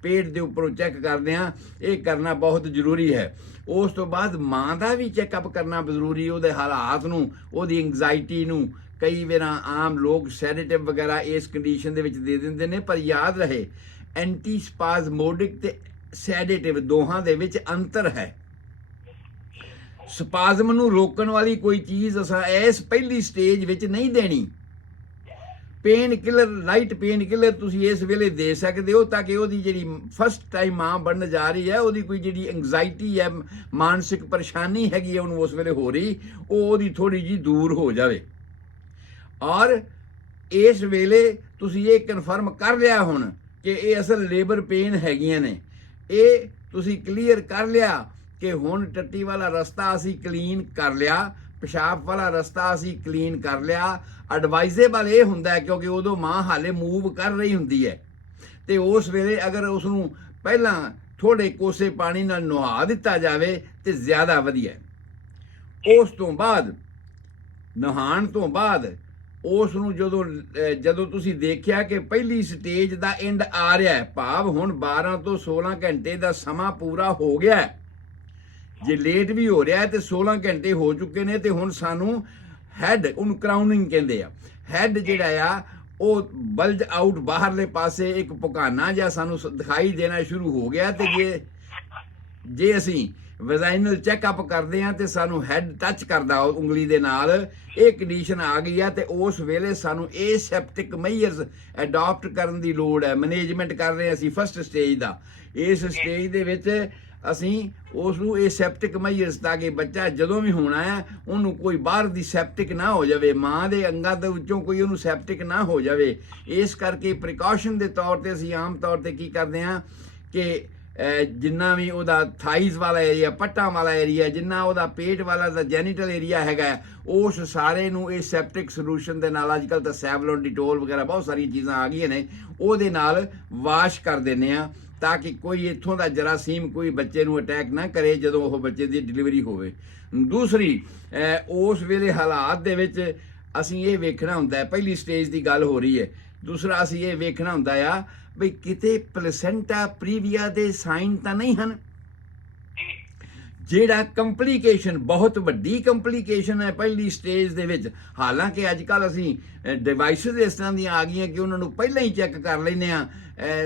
ਪੇਟ ਦੇ ਉੱਪਰੋਂ ਚੈੱਕ ਕਰਦੇ ਹਾਂ, ਇਹ ਕਰਨਾ ਬਹੁਤ ਜ਼ਰੂਰੀ ਹੈ। ਉਸ ਤੋਂ ਬਾਅਦ ਮਾਂ ਦਾ ਵੀ ਚੈੱਕਅਪ ਕਰਨਾ ਜ਼ਰੂਰੀ, ਉਹਦੇ ਹਾਲਾਤ ਨੂੰ, ਉਹਦੀ ਐਂਗਜ਼ਾਇਟੀ ਨੂੰ। ਕਈ ਵਾਰ ਆਮ ਲੋਕ ਸੈਡੇਟਿਵ ਵਗੈਰਾ ਇਸ ਕੰਡੀਸ਼ਨ ਦੇ ਵਿੱਚ ਦੇ ਦਿੰਦੇ ਨੇ, ਪਰ ਯਾਦ ਰਹੇ ਐਂਟੀ ਸਪਾਜ਼ਮੋਡਿਕ ਤੇ ਸੈਡੇਟਿਵ ਦੋਹਾਂ ਦੇ ਵਿੱਚ ਅੰਤਰ ਹੈ। ਸਪਾਜ਼ਮ ਨੂੰ ਰੋਕਣ ਵਾਲੀ ਕੋਈ ਚੀਜ਼ ਅਸਾਂ ਇਸ ਪਹਿਲੀ ਸਟੇਜ ਵਿੱਚ ਨਹੀਂ ਦੇਣੀ। Pain killer, light pain killer ਤੁਸੀਂ ਇਸ ਵੇਲੇ ਦੇ ਸਕਦੇ ਹੋ ਤਾਂ ਕਿ ਉਹਦੀ ਜਿਹੜੀ ਫਸਟ ਟਾਈਮ ਮਾਂ ਬਣਨ ਜਾ ਰਹੀ ਹੈ, ਉਹਦੀ ਕੋਈ ਜਿਹੜੀ ਐਂਗਜ਼ਾਇਟੀ ਹੈ, ਮਾਨਸਿਕ ਪਰੇਸ਼ਾਨੀ ਹੈਗੀ ਹੈ ਉਹਨੂੰ ਉਸ ਵੇਲੇ ਹੋ ਰਹੀ, ਉਹ ਉਹਦੀ ਥੋੜੀ ਜਿਹੀ ਦੂਰ ਹੋ ਜਾਵੇ। ਔਰ ਇਸ ਵੇਲੇ ਤੁਸੀਂ ਇਹ ਕਨਫਰਮ ਕਰ ਲਿਆ ਹੁਣ ਕਿ ਇਹ ਅਸਲ ਲੇਬਰ ਪੇਨ ਹੈਗੀਆਂ ਨੇ, ਇਹ ਤੁਸੀਂ ਕਲੀਅਰ ਕਰ ਲਿਆ ਕਿ ਹੁਣ ਟੱਟੀ ਵਾਲਾ ਰਸਤਾ ਅਸੀਂ ਕਲੀਨ ਕਰ ਲਿਆ, ਪਿਸ਼ਾਬ ਵਾਲਾ ਰਸਤਾ ਅਸੀਂ ਕਲੀਨ ਕਰ ਲਿਆ। ਐਡਵਾਈਜ਼ੇਬਲ ਇਹ ਹੁੰਦਾ ਕਿਉਂਕਿ ਉਦੋਂ ਮਾਂ ਹਾਲੇ ਮੂਵ ਕਰ ਰਹੀ ਹੁੰਦੀ ਹੈ ਤੇ ਉਸ ਵੇਲੇ ਅਗਰ ਉਸ ਨੂੰ ਪਹਿਲਾਂ ਥੋੜੇ ਕੋਸੇ ਪਾਣੀ ਨਾਲ ਨਹਾ ਦਿੱਤਾ ਜਾਵੇ ਤੇ ਜ਼ਿਆਦਾ ਵਧੀਆ। ਉਸ ਤੋਂ ਬਾਅਦ ਨਹਾਉਣ ਤੋਂ ਬਾਅਦ ਉਸ ਨੂੰ ਜਦੋਂ ਤੁਸੀਂ ਦੇਖਿਆ ਕਿ ਪਹਿਲੀ ਸਟੇਜ ਦਾ ਐਂਡ ਆ ਰਿਹਾ ਹੈ, ਭਾਵ ਹੁਣ 12 ਤੋਂ 16 ਘੰਟੇ ਦਾ ਸਮਾਂ ਪੂਰਾ ਹੋ ਗਿਆ ਹੈ, ਜੇ ਲੇਟ ਵੀ ਹੋ ਰਿਹਾ ਹੈ ਤੇ 16 ਘੰਟੇ ਹੋ ਚੁੱਕੇ ਨੇ, ਤੇ ਹੁਣ ਸਾਨੂੰ ਹੈਡ, ਉਹਨੂੰ ਕਰਾਊਨਿੰਗ ਕਹਿੰਦੇ ਆ, ਹੈਡ ਜਿਹੜਾ ਆ ਉਹ ਬਲਜ ਆਊਟ ਬਾਹਰਲੇ ਪਾਸੇ ਇੱਕ ਪੁਕਾਨਾ ਜਿਹਾ ਸਾਨੂੰ ਦਿਖਾਈ ਦੇਣਾ ਸ਼ੁਰੂ ਹੋ ਗਿਆ। ਤੇ ਜੇ ਅਸੀਂ ਵੈਜਾਈਨਲ ਚੈੱਕਅਪ ਕਰਦੇ ਹਾਂ ਤੇ ਸਾਨੂੰ ਹੈਡ ਟੱਚ ਕਰਦਾ ਉਂਗਲੀ ਦੇ ਨਾਲ, ਇਹ ਕੰਡੀਸ਼ਨ ਆ ਗਈ ਆ ਤੇ ਉਸ ਵੇਲੇ ਸਾਨੂੰ ਏਸੈਪਟਿਕ ਮੈਜਰਸ ਅਡਾਪਟ ਕਰਨ ਦੀ ਲੋੜ ਹੈ। ਮੈਨੇਜਮੈਂਟ ਕਰ ਰਹੇ ਅਸੀਂ ਫਸਟ ਸਟੇਜ ਦਾ। ਇਸ ਸਟੇਜ ਦੇ ਵਿੱਚ ਅਸੀਂ ਉਸ ਨੂੰ ਇਹ ਸੈਪਟਿਕ ਮੈਜਰਸ, ਤਾਂ ਕਿ ਬੱਚਾ ਜਦੋਂ ਵੀ ਹੋਣਾ ਹੈ ਉਹਨੂੰ ਕੋਈ ਬਾਹਰ ਦੀ ਸੈਪਟਿਕ ਨਾ ਹੋ ਜਾਵੇ, ਮਾਂ ਦੇ ਅੰਗਾਂ ਦੇ ਵਿੱਚੋਂ ਕੋਈ ਉਹਨੂੰ ਸੈਪਟਿਕ ਨਾ ਹੋ ਜਾਵੇ। ਇਸ ਕਰਕੇ ਪ੍ਰੀਕਾਸ਼ਨ ਦੇ ਤੌਰ ਤੇ ਅਸੀਂ ਆਮ ਤੌਰ ਤੇ ਕੀ ਕਰਦੇ ਹਾਂ ਕਿ ਜਿੰਨਾ ਵੀ ਉਹਦਾ ਥਾਈਜ਼ ਵਾਲਾ ਏਰੀਆ, ਪੱਟਾਂ ਵਾਲਾ ਏਰੀਆ, ਜਿੰਨਾ ਉਹਦਾ ਪੇਟ ਵਾਲਾ ਦਾ ਜੈਨੀਟਲ ਏਰੀਆ ਹੈਗਾ, ਉਸ ਸਾਰੇ ਨੂੰ ਇਹ ਸੈਪਟਿਕ ਸੋਲੂਸ਼ਨ ਦੇ ਨਾਲ, ਅੱਜ ਕੱਲ੍ਹ ਤਾਂ ਸੈਵਲੋਨ, ਡਿਟੋਲ ਵਗੈਰਾ ਬਹੁਤ ਸਾਰੀਆਂ ਚੀਜ਼ਾਂ ਆ ਗਈਆਂ ਨੇ, ਉਹਦੇ ਨਾਲ ਵਾਸ਼ ਕਰ ਦਿੰਦੇ ਆ ਤਾਂ ਕਿ ਕੋਈ ਇੱਥੋਂ ਦਾ ਜਰਾਸੀਮ ਕੋਈ ਬੱਚੇ ਨੂੰ ਅਟੈਕ ਨਾ ਕਰੇ ਜਦੋਂ ਉਹ ਬੱਚੇ ਦੀ ਡਿਲੀਵਰੀ ਹੋਵੇ। ਦੂਸਰੀ, ਉਸ ਵੇਲੇ ਹਾਲਾਤ ਦੇ ਵਿੱਚ ਅਸੀਂ ਇਹ ਵੇਖਣਾ ਹੁੰਦਾ ਹੈ, ਪਹਿਲੀ ਸਟੇਜ ਦੀ ਗੱਲ ਹੋ ਰਹੀ ਹੈ, ਦੂਸਰਾ ਅਸੀਂ ਇਹ ਵੇਖਣਾ ਹੁੰਦਾ ਆ ਵੀ ਕਿਤੇ ਪਲੇਸੈਂਟਾ ਪ੍ਰੀਵੀਆ ਦੇ ਸਾਈਨ ਤਾਂ ਨਹੀਂ ਹਨ। ਜਿਹੜਾ ਕੰਪਲੀਕੇਸ਼ਨ ਬਹੁਤ ਵੱਡੀ ਕੰਪਲੀਕੇਸ਼ਨ ਹੈ ਪਹਿਲੀ ਸਟੇਜ ਦੇ ਵਿੱਚ, ਹਾਲਾਂਕਿ ਅੱਜ ਕੱਲ੍ਹ ਅਸੀਂ ਡਿਵਾਈਸਿਸ ਇਸ ਤਰ੍ਹਾਂ ਦੀਆਂ ਆ ਗਈਆਂ ਕਿ ਉਹਨਾਂ ਨੂੰ ਪਹਿਲਾਂ ਹੀ ਚੈੱਕ ਕਰ ਲੈਂਦੇ ਹਾਂ।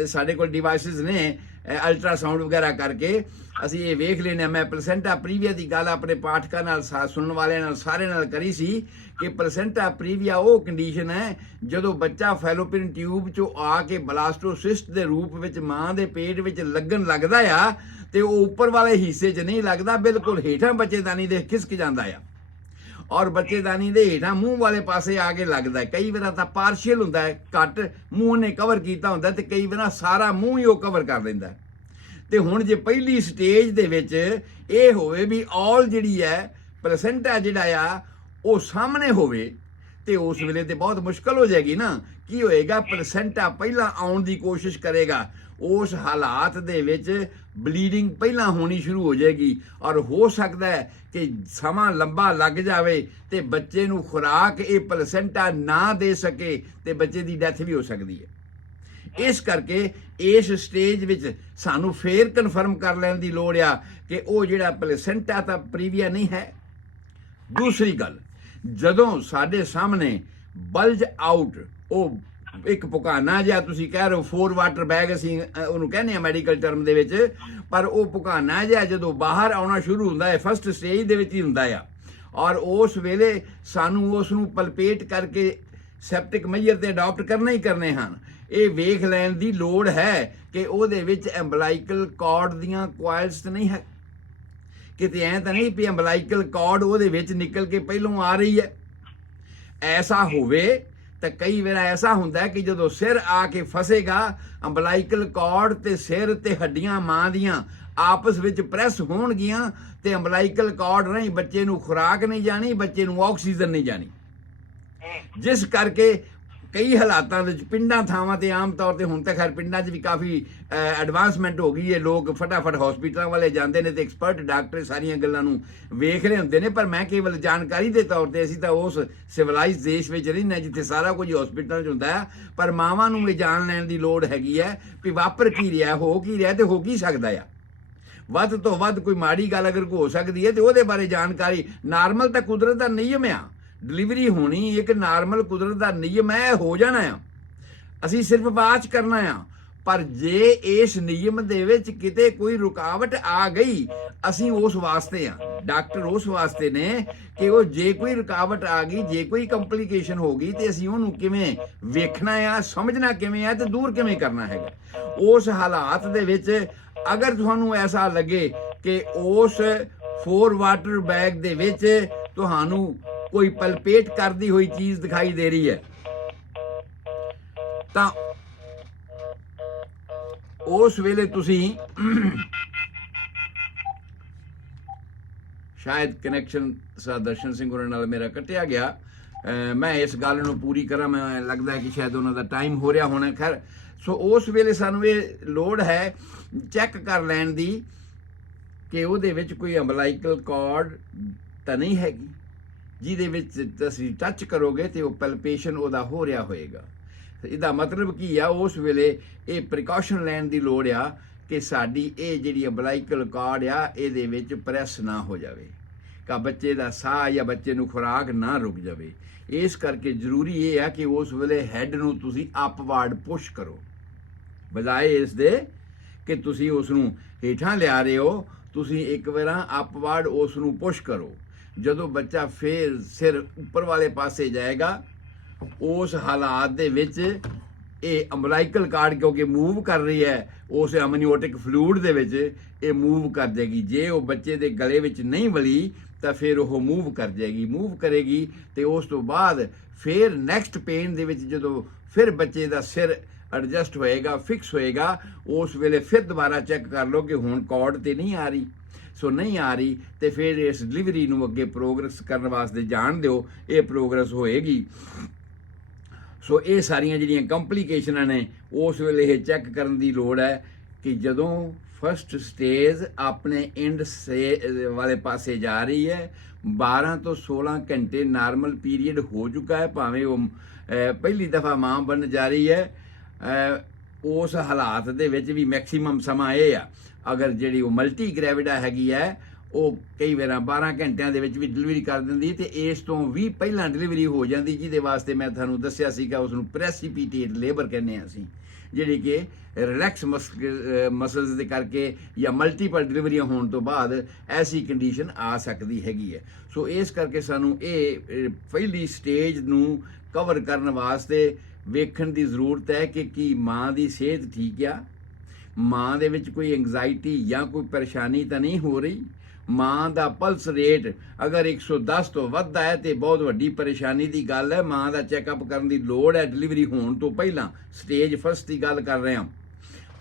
ਸਾਡੇ ਕੋਲ ਡਿਵਾਈਸਿਸ ਨੇ ਅਲਟਰਾਸਾਊਂਡ ਵਗੈਰਾ ਕਰਕੇ ਅਸੀਂ ਇਹ ਵੇਖ ਲੈਂਦੇ ਹਾਂ। ਮੈਂ ਪਲੇਸੈਂਟਾ ਪ੍ਰੀਵੀਆ ਦੀ ਗੱਲ ਆਪਣੇ ਪਾਠਕਾਂ ਨਾਲ ਸੁਣਨ ਵਾਲਿਆਂ ਨਾਲ ਸਾਰੇ ਨਾਲ ਕਰੀ ਸੀ ਕਿ ਪਲੇਸੈਂਟਾ ਪ੍ਰੀਵੀਆ ਉਹ ਕੰਡੀਸ਼ਨ ਹੈ ਜਦੋਂ ਬੱਚਾ ਫੈਲੋਪੀਨ ਟਿਊਬ 'ਚੋਂ ਆ ਕੇ ਬਲਾਸਟੋਸਿਸਟ ਦੇ ਰੂਪ ਵਿੱਚ ਮਾਂ ਦੇ ਪੇਟ ਵਿੱਚ ਲੱਗਣ ਲੱਗਦਾ ਆ, ਤੇ ਉਹ ਉੱਪਰ ਵਾਲੇ ਹਿੱਸੇ 'ਚ ਨਹੀਂ ਲੱਗਦਾ, ਬਿਲਕੁਲ ਹੇਠਾਂ ਬੱਚੇਦਾਨੀ ਦੇ ਖਿਸਕ ਜਾਂਦਾ ਆ, ਔਰ ਬੱਚੇਦਾਨੀ ਦੇ ਹੇਠਾਂ ਮੂੰਹ ਵਾਲੇ ਪਾਸੇ ਆ ਕੇ ਲੱਗਦਾ। ਕਈ ਵਾਰ ਤਾਂ ਪਾਰਸ਼ੀਅਲ ਹੁੰਦਾ ਹੈ, ਘੱਟ ਮੂੰਹ ਨੇ ਕਵਰ ਕੀਤਾ ਹੁੰਦਾ, ਤੇ ਕਈ ਵਾਰ ਸਾਰਾ ਮੂੰਹ ਹੀ ਉਹ ਕਵਰ ਕਰ ਲੈਂਦਾ। ਤੇ ਹੁਣ ਜੇ ਪਹਿਲੀ ਸਟੇਜ ਦੇ ਵਿੱਚ ਇਹ ਹੋਵੇ ਵੀ ਆਲ ਜਿਹੜੀ ਹੈ ਪਲੇਸੈਂਟਾ ਜਿਹੜਾ ਆ ਉਹ ਸਾਹਮਣੇ ਹੋਵੇ, ਤੇ ਉਸ ਵੇਲੇ ਤੇ ਬਹੁਤ ਮੁਸ਼ਕਲ ਹੋ ਜਾਏਗੀ ਨਾ। ਕੀ ਹੋਏਗਾ, ਪਲੇਸੈਂਟਾ ਪਹਿਲਾਂ ਆਉਣ ਦੀ ਕੋਸ਼ਿਸ਼ ਕਰੇਗਾ, ਉਸ ਹਾਲਾਤ ਦੇ ਵਿੱਚ ਬਲੀਡਿੰਗ ਪਹਿਲਾਂ ਹੋਣੀ ਸ਼ੁਰੂ ਹੋ ਜਾਏਗੀ, ਔਰ ਹੋ ਸਕਦਾ ਹੈ ਕਿ ਸਮਾਂ ਲੰਬਾ ਲੱਗ ਜਾਵੇ ਤੇ ਬੱਚੇ ਨੂੰ ਖੁਰਾਕ ਇਹ ਪਲੇਸੈਂਟਾ ਨਾ ਦੇ ਸਕੇ ਤੇ ਬੱਚੇ ਦੀ ਡੈਥ ਵੀ ਹੋ ਸਕਦੀ ਹੈ। ਇਸ ਕਰਕੇ ਇਸ ਸਟੇਜ ਵਿੱਚ ਸਾਨੂੰ ਫੇਰ ਕਨਫਰਮ ਕਰ ਲੈਣ ਦੀ ਲੋੜ ਆ ਕਿ ਉਹ ਜਿਹੜਾ ਪਲੇਸੈਂਟਾ ਤਾਂ ਪ੍ਰੀਵੀਆ ਨਹੀਂ ਹੈ। ਦੂਸਰੀ ਗੱਲ, ਜਦੋਂ ਸਾਡੇ ਸਾਹਮਣੇ ਬਲਜ ਆਊਟ, ਉਹ ਇੱਕ ਪੁਕਾਨਾ ਜਿਹਾ ਤੁਸੀਂ ਕਹਿ ਰਹੇ ਹੋ, 4 ਵਾਟਰ ਬੈਗ ਅਸੀਂ ਉਹਨੂੰ ਕਹਿੰਦੇ ਆ ਮੈਡੀਕਲ ਟਰਮ ਦੇ ਵਿੱਚ, ਪਰ ਉਹ ਪੁਕਾਨਾ ਜਿਹਾ ਜਦੋਂ ਬਾਹਰ ਆਉਣਾ ਸ਼ੁਰੂ ਹੁੰਦਾ ਹੈ ਫਸਟ ਸਟੇਜ ਦੇ ਵਿੱਚ ਹੀ ਹੁੰਦਾ ਆ, ਔਰ ਉਸ ਵੇਲੇ ਸਾਨੂੰ ਉਸ ਨੂੰ ਪਲਪੇਟ ਕਰਕੇ ਸੈਪਟਿਕ ਮੈਜਰ ਤੇ ਅਡਾਪਟ ਕਰਨੇ ਹੀ ਕਰਨੇ ਹਨ। ਇਹ ਵੇਖ ਲੈਣ ਦੀ ਲੋੜ ਹੈ ਕਿ ਉਹਦੇ ਵਿੱਚ ਐਂਬਲਾਈਕਲ ਕਾਰਡ ਦੀਆਂ ਕੁਆਇਲਸ ਤਾਂ ਨਹੀਂ ਹੈ, ਕਿਤੇ ਐਂ ਤਾਂ ਨਹੀਂ ਵੀ ਐਂਬਲਾਈਕਲ ਕਾਰਡ ਉਹਦੇ ਵਿੱਚ ਨਿਕਲ ਕੇ ਪਹਿਲੋਂ ਆ ਰਹੀ ਹੈ। ਐਸਾ ਹੋਵੇ ਤਾਂ ਕਈ ਵਾਰ ਐਸਾ ਹੁੰਦਾ ਹੈ ਕਿ ਜਦੋਂ ਸਿਰ ਆ ਕੇ ਫਸੇਗਾ, ਅੰਬਲਾਈਕਲ ਕਾਰਡ ਤੇ ਸਿਰ ਤੇ ਹੱਡੀਆਂ ਮਾਂ ਦੀਆਂ ਆਪਸ ਵਿੱਚ ਪ੍ਰੈਸ ਹੋਣਗੀਆਂ, ਤੇ ਅੰਬਲਾਈਕਲ ਕਾਰਡ ਨਹੀਂ ਬੱਚੇ ਨੂੰ ਖੁਰਾਕ ਨਹੀਂ ਜਾਣੀ, ਬੱਚੇ ਨੂੰ ਆਕਸੀਜਨ ਨਹੀਂ ਜਾਣੀ, ਜਿਸ ਕਰਕੇ ਕਈ ਹਾਲਾਤਾਂ ਵਿੱਚ ਪਿੰਡਾਂ ਥਾਵਾਂ ਤੇ ਆਮ ਤੌਰ ਤੇ ਹੁਣ ਤਾਂ ਖੈਰ ਪਿੰਡਾਂ 'ਚ ਵੀ ਕਾਫੀ ਐਡਵਾਂਸਮੈਂਟ ਹੋ ਗਈ ਹੈ, ਲੋਕ ਫਟਾਫਟ ਹਸਪੀਟਲਾਂ ਵਾਲੇ ਜਾਂਦੇ ਨੇ ਤੇ ਐਕਸਪਰਟ ਡਾਕਟਰ ਸਾਰੀਆਂ ਗੱਲਾਂ ਨੂੰ ਵੇਖ ਰਹੇ ਹੁੰਦੇ ਨੇ, ਪਰ ਮੈਂ ਕੇਵਲ ਜਾਣਕਾਰੀ ਦੇ ਤੌਰ ਤੇ, ਅਸੀਂ ਤਾਂ ਉਸ ਸਿਵਲਾਈਜ਼ ਦੇਸ਼ ਵਿੱਚ ਰਹਿੰਦੇ ਜਿੱਥੇ ਸਾਰਾ ਕੁਝ ਹਸਪੀਟਲਾਂ 'ਚ ਹੁੰਦਾ ਹੈ, ਪਰ ਮਾਵਾਂ ਨੂੰ ਇਹ ਜਾਣ ਲੈਣ ਦੀ ਲੋੜ ਹੈਗੀ ਹੈ ਵੀ ਵਾਪਰ ਕੀ ਰਿਹਾ, ਹੋ ਕੀ ਰਿਹਾ ਤੇ ਹੋ ਕੀ ਸਕਦਾ ਆ। ਵੱਧ ਤੋਂ ਵੱਧ ਕੋਈ ਮਾੜੀ ਗੱਲ ਅਗਰ ਹੋ ਸਕਦੀ ਹੈ ਤੇ ਉਹਦੇ ਬਾਰੇ ਜਾਣਕਾਰੀ, ਨਾਰਮਲ ਤਾਂ ਕੁਦਰਤ ਦਾ ਨਿਯਮ ਆ, ਡਿਲੀਵਰੀ ਹੋਣੀ ਇੱਕ ਨਾਰਮਲ ਕੁਦਰਤ ਦਾ ਨਿਯਮ ਹੈ, ਹੋ ਜਾਣਾ ਆ, ਅਸੀਂ ਸਿਰਫ ਵਾਚ ਕਰਨਾ ਆ। ਪਰ ਜੇ ਇਸ ਨਿਯਮ ਦੇ ਵਿੱਚ ਕਿਤੇ ਕੋਈ ਰੁਕਾਵਟ ਆ ਗਈ, ਅਸੀਂ ਉਸ ਵਾਸਤੇ ਆ, ਡਾਕਟਰ ਉਸ ਵਾਸਤੇ ਨੇ ਕਿ ਉਹ ਜੇ ਕੋਈ ਰੁਕਾਵਟ ਆ ਗਈ, ਜੇ ਕੋਈ ਕੰਪਲੀਕੇਸ਼ਨ ਹੋ ਗਈ ਤੇ ਅਸੀਂ ਉਹਨੂੰ ਕਿਵੇਂ ਵੇਖਣਾ ਆ, ਸਮਝਣਾ ਕਿਵੇਂ ਆ ਤੇ ਦੂਰ ਕਿਵੇਂ ਕਰਨਾ ਹੈਗਾ। ਉਸ ਹਾਲਾਤ ਦੇ ਵਿੱਚ ਅਗਰ ਤੁਹਾਨੂੰ ਐਸਾ ਲੱਗੇ ਕਿ ਉਸ 4 ਵਾਟਰ ਬੈਗ ਦੇ ਵਿੱਚ ਤੁਹਾਨੂੰ ਕੋਈ ਪਲਪੇਟ ਕਰਦੀ ਹੋਈ ਚੀਜ਼ ਦਿਖਾਈ ਦੇ ਰਹੀ ਹੈ, ਤਾਂ ਉਸ ਵੇਲੇ ਤੁਸੀਂ ਸ਼ਾਇਦ ਕਨੈਕਸ਼ਨ ਦਰਸ਼ਨ ਸਿੰਘ ਉਹਨਾਂ ਨਾਲ ਮੇਰਾ ਕੱਟਿਆ ਗਿਆ, ਮੈਂ ਇਸ ਗੱਲ ਨੂੰ ਪੂਰੀ ਕਰਾਂ, ਮੈਂ ਲੱਗਦਾ ਹੈ ਕਿ ਸ਼ਾਇਦ ਉਹਨਾਂ ਦਾ ਟਾਈਮ ਹੋ ਰਿਹਾ ਹੋਣਾ। ਖੈਰ, ਸੋ ਉਸ ਵੇਲੇ ਸਾਨੂੰ ਇਹ ਲੋੜ ਹੈ ਚੈੱਕ ਕਰ ਲੈਣ ਦੀ ਕਿ ਉਹਦੇ ਵਿੱਚ ਕੋਈ ਅੰਬਲਾਈਕਲ ਕਾਰਡ ਤਾਂ ਨਹੀਂ ਹੈਗੀ, ਜਿਹਦੇ ਵਿੱਚ ਤੁਸੀਂ ਟੱਚ ਕਰੋਗੇ ਤੇ ਉਹ ਪਲਪੇਸ਼ਨ ਉਹਦਾ ਹੋ ਰਿਹਾ ਹੋਏਗਾ। ਇਹਦਾ ਮਤਲਬ ਕੀ ਆ, ਉਸ ਵੇਲੇ ਇਹ ਪ੍ਰੀਕਾਸ਼ਨ ਲੈਣ ਦੀ ਲੋੜ ਆ ਕਿ ਸਾਡੀ ਇਹ ਜਿਹੜੀ ਅੰਬਲਾਈਕਲ ਕਾਰਡ ਆ ਇਹਦੇ ਵਿੱਚ ਪ੍ਰੈਸ ਨਾ ਹੋ ਜਾਵੇ, ਕਿ ਬੱਚੇ ਦਾ ਸਾਹ ਜਾਂ ਬੱਚੇ ਨੂੰ ਖੁਰਾਕ ਨਾ ਰੁਕ ਜਾਵੇ। ਇਸ ਕਰਕੇ ਜ਼ਰੂਰੀ ਇਹ ਆ ਕਿ ਉਸ ਵੇਲੇ ਹੈਡ ਨੂੰ ਤੁਸੀਂ ਅਪਵਰਡ ਪੁਸ਼ ਕਰੋ, ਬਜਾਏ ਇਸ ਦੇ ਕਿ ਤੁਸੀਂ ਉਸ ਨੂੰ ਹੇਠਾਂ ਲਿਆ ਰਹੇ ਹੋ, ਤੁਸੀਂ ਇੱਕ ਵਾਰ ਅਪਵਰਡ ਉਸ ਨੂੰ ਪੁਸ਼ ਕਰੋ। ਜਦੋਂ ਬੱਚਾ ਫੇਰ ਸਿਰ ਉੱਪਰ ਵਾਲੇ ਪਾਸੇ ਜਾਏਗਾ, ਉਸ ਹਾਲਾਤ ਦੇ ਵਿੱਚ ਇਹ ਅੰਬਲਾਈਕਲ ਕਾਰਡ ਕਿਉਂਕਿ ਮੂਵ ਕਰ ਰਹੀ ਹੈ, ਉਸ ਅਮਨੀਓਟਿਕ ਫਲੂਇਡ ਦੇ ਵਿੱਚ ਇਹ ਮੂਵ ਕਰ ਜਾਏਗੀ। ਜੇ ਉਹ ਬੱਚੇ ਦੇ ਗਲੇ ਵਿੱਚ ਨਹੀਂ ਵਲੀ ਤਾਂ ਫਿਰ ਉਹ ਮੂਵ ਕਰ ਜਾਏਗੀ, ਮੂਵ ਕਰੇਗੀ ਤੇ ਉਸ ਤੋਂ ਬਾਅਦ ਫਿਰ ਨੈਕਸਟ ਪੇਨ ਦੇ ਵਿੱਚ ਜਦੋਂ ਫਿਰ ਬੱਚੇ ਦਾ ਸਿਰ ਐਡਜਸਟ ਹੋਏਗਾ, ਫਿਕਸ ਹੋਏਗਾ, ਉਸ ਵੇਲੇ ਫਿਰ ਦੁਬਾਰਾ ਚੈੱਕ ਕਰ ਲਓ ਕਿ ਹੁਣ ਕਾਰਡ ਤੇ ਨਹੀਂ ਆ ਰਹੀ। ਸੋ ਨਹੀਂ ਆ ਰਹੀ ਤੇ ਫਿਰ ਇਸ ਡਿਲੀਵਰੀ ਨੂੰ ਅੱਗੇ ਪ੍ਰੋਗਰੈਸ ਕਰਨ ਵਾਸਤੇ ਜਾਣ ਦਿਓ, ਇਹ ਪ੍ਰੋਗਰੈਸ ਹੋਏਗੀ। ਸੋ ਇਹ ਸਾਰੀਆਂ ਜਿਹੜੀਆਂ ਕੰਪਲੀਕੇਸ਼ਨਾਂ ਨੇ ਉਸ ਵੇਲੇ ਇਹ ਚੈੱਕ ਕਰਨ ਦੀ ਲੋੜ ਹੈ ਕਿ ਜਦੋਂ ਫਸਟ ਸਟੇਜ ਆਪਣੇ ਐਂਡ ਵਾਲੇ ਪਾਸੇ ਜਾ ਰਹੀ ਹੈ। 12 ਤੋਂ 16 ਘੰਟੇ ਨਾਰਮਲ ਪੀਰੀਅਡ ਹੋ ਚੁੱਕਾ ਹੈ, ਭਾਵੇਂ ਉਹ ਪਹਿਲੀ ਦਫਾ ਮਾਂ ਬਣਨ ਜਾ ਰਹੀ ਹੈ। ਉਸ ਹਾਲਾਤ ਦੇ ਵਿੱਚ ਵੀ ਮੈਕਸਿਮਮ ਸਮਾਂ ਇਹ ਆ, ਅਗਰ ਜਿਹੜੀ ਉਹ ਮਲਟੀ ਗ੍ਰੈਵਿਡਾ ਹੈਗੀ ਹੈ ਉਹ ਕਈ ਵਾਰ 12 ਘੰਟਿਆਂ ਦੇ ਵਿੱਚ ਵੀ ਡਿਲੀਵਰੀ ਕਰ ਦਿੰਦੀ, ਤੇ ਇਸ ਤੋਂ ਵੀ ਪਹਿਲਾਂ ਡਿਲੀਵਰੀ ਹੋ ਜਾਂਦੀ, ਜਿਹਦੇ ਵਾਸਤੇ ਮੈਂ ਤੁਹਾਨੂੰ ਦੱਸਿਆ ਸੀਗਾ ਉਸ ਨੂੰ ਪ੍ਰੈਸੀਪੀਟੇਟ ਲੇਬਰ ਕਹਿੰਦੇ ਹਾਂ ਅਸੀਂ, ਜਿਹੜੀ ਕਿ ਰਿਲੈਕਸ ਮਸਲਸ ਦੇ ਕਰਕੇ ਜਾਂ ਮਲਟੀਪਲ ਡਿਲੀਵਰੀਆਂ ਹੋਣ ਤੋਂ ਬਾਅਦ ਐਸੀ ਕੰਡੀਸ਼ਨ ਆ ਸਕਦੀ ਹੈਗੀ ਹੈ। ਸੋ ਇਸ ਕਰਕੇ ਸਾਨੂੰ ਇਹ ਪਹਿਲੀ ਸਟੇਜ ਨੂੰ ਕਵਰ ਕਰਨ ਵਾਸਤੇ ਵੇਖਣ ਦੀ ਜ਼ਰੂਰਤ ਹੈ ਕਿ ਕੀ ਮਾਂ ਦੀ ਸਿਹਤ ਠੀਕ ਆ, ਮਾਂ ਦੇ ਵਿੱਚ ਕੋਈ ਐਂਗਜ਼ਾਇਟੀ ਜਾਂ ਕੋਈ ਪਰੇਸ਼ਾਨੀ ਤਾਂ ਨਹੀਂ ਹੋ ਰਹੀ। ਮਾਂ ਦਾ ਪਲਸ ਰੇਟ ਅਗਰ 110 ਤੋਂ ਵੱਧਦਾ ਹੈ ਤੇ ਬਹੁਤ ਵੱਡੀ ਪਰੇਸ਼ਾਨੀ ਦੀ ਗੱਲ ਹੈ, ਮਾਂ ਦਾ ਚੈੱਕਅਪ ਕਰਨ ਦੀ ਲੋੜ ਹੈ ਡਿਲੀਵਰੀ ਹੋਣ ਤੋਂ ਪਹਿਲਾਂ। ਸਟੇਜ ਫਸਟ ਦੀ ਗੱਲ ਕਰ ਰਹੇ ਹਾਂ।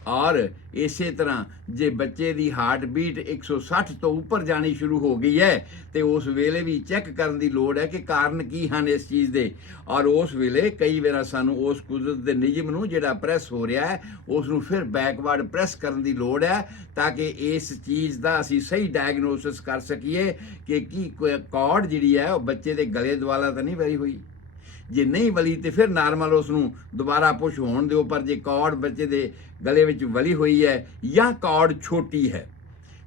ਔਰ ਇਸੇ ਤਰ੍ਹਾਂ ਜੇ ਬੱਚੇ ਦੀ ਹਾਰਟ ਬੀਟ 160 ਤੋਂ ਉੱਪਰ ਜਾਣੀ ਸ਼ੁਰੂ ਹੋ ਗਈ ਹੈ ਤੇ ਉਸ ਵੇਲੇ ਵੀ ਚੈੱਕ ਕਰਨ ਦੀ ਲੋੜ ਹੈ ਕਿ ਕਾਰਨ ਕੀ ਹਨ ਇਸ ਚੀਜ਼ ਦੇ। ਔਰ ਉਸ ਵੇਲੇ ਕਈ ਵਾਰ ਸਾਨੂੰ ਉਸ ਕੁਦਰਤ ਦੇ ਨਿਯਮ ਨੂੰ ਜਿਹੜਾ ਪ੍ਰੈਸ ਹੋ ਰਿਹਾ ਹੈ ਉਸ ਨੂੰ ਫਿਰ ਬੈਕਵਰਡ ਪ੍ਰੈਸ ਕਰਨ ਦੀ ਲੋੜ ਹੈ, ਤਾਂ ਕਿ ਇਸ ਚੀਜ਼ ਦਾ ਅਸੀਂ ਸਹੀ ਡਾਇਗਨੋਸਿਸ ਕਰ ਸਕੀਏ ਕਿ ਕੀ ਕਾਰਡ ਜਿਹੜੀ ਹੈ ਉਹ ਬੱਚੇ ਦੇ ਗਲੇ ਦੁਆਲਾ ਤਾਂ ਨਹੀਂ ਵਰੀ ਹੋਈ। ਜੇ ਨਹੀਂ ਵਲੀ ਤੇ ਫਿਰ ਨਾਰਮਲ ਉਸ ਨੂੰ ਦੁਬਾਰਾ ਪੁਸ਼ ਹੋਣ ਦਿਓ, ਪਰ ਜੇ ਕਾਰਡ ਬੱਚੇ ਦੇ ਗਲੇ ਵਿੱਚ ਵਲੀ ਹੋਈ ਹੈ ਜਾਂ ਕਾਰਡ ਛੋਟੀ ਹੈ,